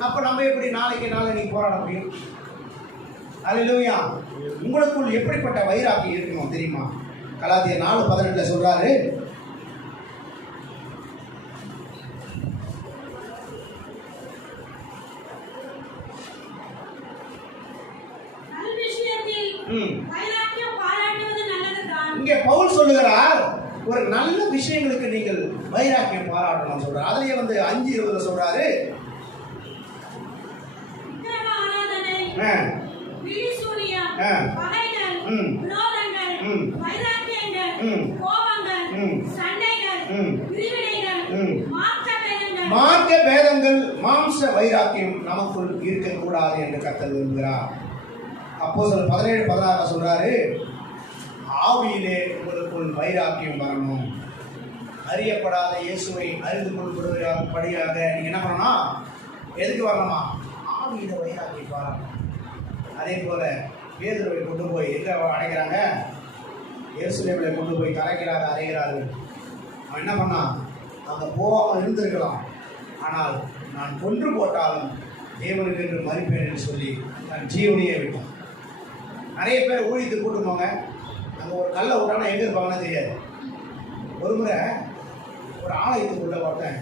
அப்ப நம்ம எப்படி நாளைக்கு போராட முடியும்? அல்லேலூயா. உங்களுக்குள் எப்படிப்பட்ட வைராக்கியம் இருக்கணும் தெரியுமா? கலாத்தியர் 4:18 சொல்றாரு, இங்கே பவுல் சொல்லுகிறார், ஒரு நல்ல விஷயங்களுக்கு நீங்கள் வைராக்கியம் பாராட்டணும் சொல்றாரு. அதுலயே 5:20 சொல்றாரு, மார்க்க பேதங்கள் மாம்ச வைராக்கியம் நமக்குள் இருக்கக்கூடாது என்று கர்த்தர் விரும்புகிறார். அப்போஸ்தலர் 17:16 சொல்றாரு, ஆவியிலே உங்களுக்குள் வைராக்கியம் வரணும். அறியப்படாத இயேசுவை அறிந்து கொள்ளும்படியாக நீங்க என்ன பண்ணணும்? எதுக்கு வரணுமா? ஆவியில வைராக்கியம் வரணும். அதே போல பேதுருவை கொண்டு போய் எங்க அடைக்கிறாங்க? எருசலேமில் கொண்டு போய் கரைக்கிறாங்க, அறைகிறார்கள். அவன் என்ன பண்ணான்? அங்கே போகாமல் இருந்திருக்கலாம், ஆனால் நான் கொன்று போட்டாலும் தேவனுக்கு என்று மறிப்பேன் என்று சொல்லி நான் ஜீவனையே விட்டான். நிறைய பேர் ஊழியத்துக்கு கூட்டு போங்க, அங்கே ஒரு கல்லை விட்டானா எங்கே இருப்பாங்கன்னு தெரியாது. ஒரு முறை ஒரு ஆலயத்துக்குள்ள பார்த்தேன்,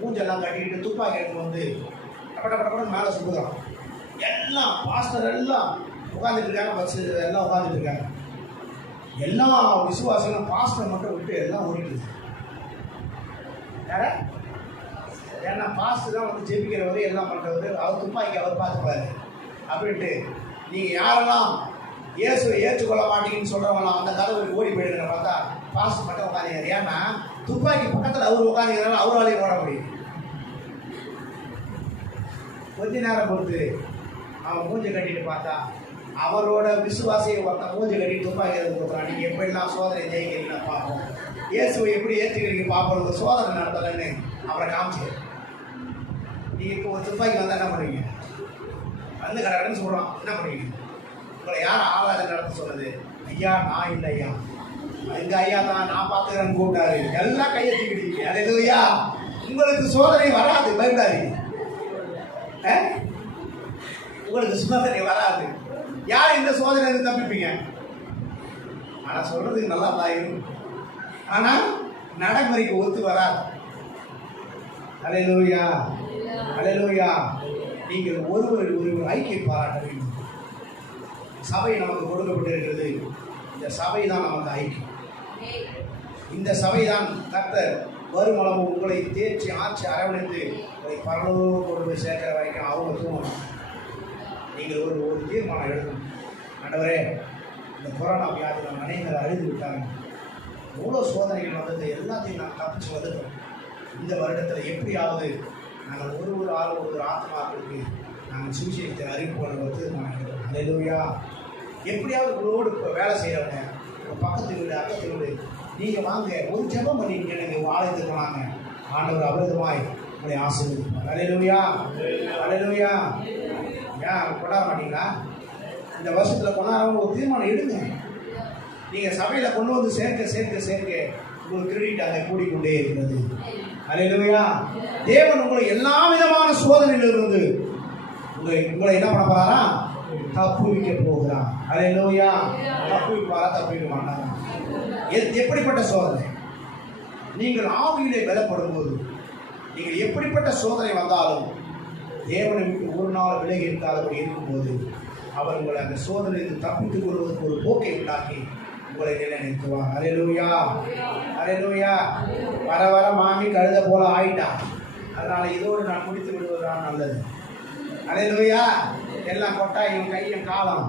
மூஞ்செல்லாம் கட்டிக்கிட்டு துப்பாக்கி எடுத்து டப்பட மேலே சுடுறான். எல்லாம் பாஸ்டர் எல்லாம் உட்காந்துட்டு இருக்காங்க, பஸ் எல்லாம் உட்காந்துட்டு இருக்காங்க. எல்லா விசுவாசங்களும் பாஸ்டர் மட்டும் விட்டு எல்லாம் ஓடிட்டு. ஏன்னா பாஸ்டர் தான் ஜெபிக்கிறவர், எல்லாம் பண்ணுறவர், அவர் துப்பாக்கி அவர் பார்த்துப்பாரு அப்படின்ட்டு. நீங்கள் யாரெல்லாம் இயேசுவை ஏற்றுக்கொள்ள மாட்டீங்கன்னு சொல்கிறவங்களாம் அந்த கதவுக்கு ஓடி போயிடுங்கிற பார்த்தா பாஸ்டர் மட்டும் உட்காந்துக்கிறார். ஏன்னா துப்பாக்கி பக்கத்தில் அவர் உட்காந்துக்கிறனால அவராலையும் ஓட முடியும். கொஞ்ச நேரம் பொறுத்து அவன் மூஞ்சை கட்டிட்டு பார்த்தா அவரோட விசுவாசியை ஒருத்தன் மூஞ்சை கட்டி துப்பாக்கி எடுத்து கொடுக்குறான். நீங்கள் எப்படிலாம் சோதனை ஜெயிக்கிறீங்கன்னா பார்ப்போம், இயேசுவை எப்படி ஏற்றுக்கிறீங்க பார்ப்போம், ஒரு சோதனை நடத்தலைன்னு அவரை காமிச்சு. நீங்கள் இப்போ ஒரு துப்பாக்கி வந்தால் என்ன பண்ணுவீங்க? வந்து கடன்னு சொல்கிறான், என்ன பண்ணுவீங்க? உங்களை யார் ஆராதனை நடத்த சொன்னது? ஐயா நான் இல்லை ஐயா, எங்கள் ஐயா தான், நான் பார்த்துக்கிறேன்னு கூப்பிட்டாரு. எல்லாம் கையை தூக்கிடுவீங்க. அல்லேலூயா. உங்களுக்கு சோதனை வராது, பயப்படாதீங்க. உங்களுக்கு சோதனை வராது. யார் இந்த சோதனை தப்பிப்பீங்க? ஆனா சொல்றதுக்கு நல்லா தான் இருக்கும், ஆனா நடைமுறைக்கு ஒத்து வராது. அல்லேலூயா. அல்லேலூயா. நீங்கள் ஒருவர் ஐக்கியம் பாராட்ட வேண்டும். சபை நமக்கு கொடுக்கப்பட்டிருக்கிறது. இந்த சபை தான் நமக்கு ஐக்கியம். இந்த சபை தான் கர்த்தர் வருமளவு உங்களை தேர்ச்சி ஆட்சி அரவணைத்து உங்களை பரலோகம் கொண்டு போய் சேர்க்கிற வரைக்கும் அவங்க தூங்கணும். நீங்கள் ஒரு தீர்மானம் எழுதணும். ஆண்டவரே, இந்த கொரோனா வியாதி நம்ம அனைவரும் அழுது விட்டாங்க, எவ்வளோ சோதனைகள் வந்தது, எல்லாத்தையும் நாங்கள் தப்பிச்சு வந்துட்டோம். இந்த வருடத்தில் எப்படியாவது நாங்கள் ஒரு ஆள் ஒரு ஆத்மாக்களுக்கு நாங்கள் சுவிசேஷத்தை அறிவிப்பு பண்ணுவது நாங்கள் அல்லேலூயா. எப்படியாவது உங்களோடு இப்போ வேலை செய்கிறவங்க, உங்கள் பக்கத்து வீடு அக்கத்து வீடு, நீங்கள் வாங்க ஒரு ஜெபம் பண்ணிங்க, எனக்கு ஆலயத்துக்கு வாங்க, ஆண்டவர் அபரிதமாய் உங்களை ஆசீர்வதிப்பார். அல்லேலூயா அல்லேலூயா. ஏன் கொண்டாட மாட்டீங்களா? இந்த வருஷத்தில் கொண்டாடுறவங்க ஒரு தீர்மானம் எடுங்க. நீங்கள் சபையில் கொண்டு வந்து சேர்க்க சேர்க்க சேர்க்க உங்களுக்கு கிரெடிட் அங்கே கூடிக்கொண்டே இருக்கிறது. அல்லேலூயா. தேவன் உங்களை எல்லா விதமான சோதனையிலிருந்து உங்களை என்ன பண்ண போறாரா? தப்புவிக்க போகிறார். அல்லேலூயா. தப்புவிப்பாரா? தப்புவிக்க மாட்டாரா? எப்படிப்பட்ட சோதனை? நீங்கள் ஆவியிலே பலப்படும் போது, நீங்கள் எப்படிப்பட்ட சோதனை வந்தாலும் தேவனை விட்டு ஒரு நாள் விலகி இருக்காதபடி இருக்கும்போது அவர் உங்களை அந்த சோதனையில் தப்பித்துக் கொள்வதற்கு ஒரு போக்கை உண்டாக்கி உங்களை நிலைநிறுத்துவார். அல்லேலூயா அல்லேலூயா. வர வர மாமி கழுத போல ஆயிட்டா, அதனால இதோடு நான் முடித்து விடுவதுதான் நல்லது. அல்லேலூயா. எல்லாம் கொட்டாயும் கையும் காலம்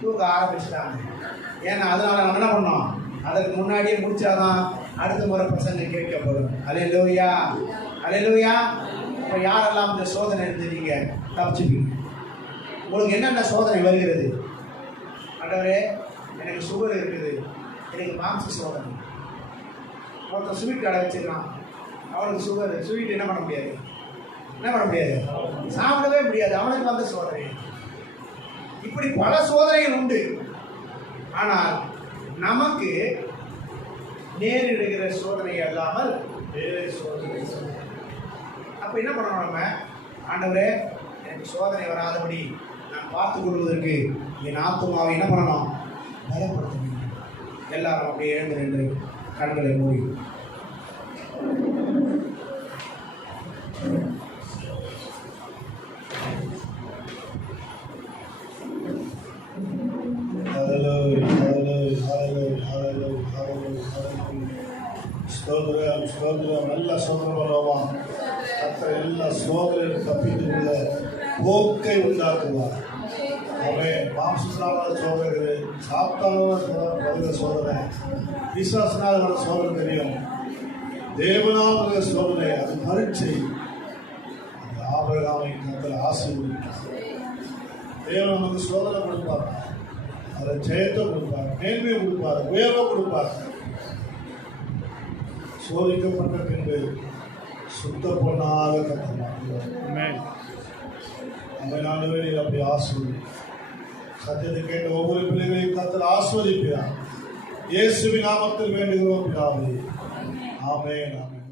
தூக்க ஆரம்பிச்சுட்டாங்க. ஏன்னா அதனால நம்ம என்ன பண்ணோம்? அதற்கு முன்னாடியே முடிச்சாதான் அடுத்த முறை பிரசங்கம் கேட்கப்படும். அல்லேலூயா அல்லேலூயா. இப்போ யாரெல்லாம் இந்த சோதனை இருந்து நீங்க தப்பிச்சுப்பீங்க? உங்களுக்கு என்னென்ன சோதனை வருகிறது? ஆண்டவரே, எனக்கு சுகர் இருக்குது, எனக்கு மாம்ச சோதனை. ஒருத்தர் ஸ்வீட் கடை வச்சிருக்கான், அவனுக்கு சுகர், ஸ்வீட் என்ன பண்ண முடியாது? என்ன பண்ண முடியாது? சாப்பிடவே முடியாது, அவனுக்கு வந்த சோதனை. இப்படி பல சோதனைகள் உண்டு. ஆனால் நமக்கு நேரிடுகிற சோதனை அல்லாமல் வேறு சோதனை. அப்ப என்ன பண்ணணும்? நம்ம ஆண்டவரே, எனக்கு சோதனை வராதபடி நான் பார்த்துக் கொள்வதற்கு என் ஆத்துமாவை என்ன பண்ணணும்? பலப்படுத்த வேண்டும். எல்லாரும் அப்படியே எழுந்து நின்று கண்களை மூடி ஸ்தோத்திரம் ஸ்தோத்திரம். நல்ல சோதனை பண்ணுவான். கர்த்தர் எல்லா சோதனையும் தப்பித்துள்ள போக்கை உண்டாக்குவார். அவன் மாம்சத்தினால சோதனை, சாத்தான சோதனை, பிசாசினால் வர சோதனை தெரியும், தேவனால் சோதனை, அது பரீட்சை. ஆபிரகாமை கர்த்தர் ஆசீர்வதிப்பார். தேவன் நமக்கு சோதனை கொடுப்பார், அதை ஜெயத்தை கொடுப்பார், மேன்மையை கொடுப்பார், உயர்வை கொடுப்பார். சோதிக்கப்பட்ட பின்பு சுத்த பொண்ணாக கற்றுவார். அவன் அப்படி ஆசீர்வதி. சத்தியத்தை கேட்ட ஒவ்வொரு பிள்ளைகளையும் கர்த்தர் ஆசீர்வதிப்பார். இயேசுவின் நாமத்தில் வேண்டுகிறோம் பிதாவே. ஆமென் ஆமென்.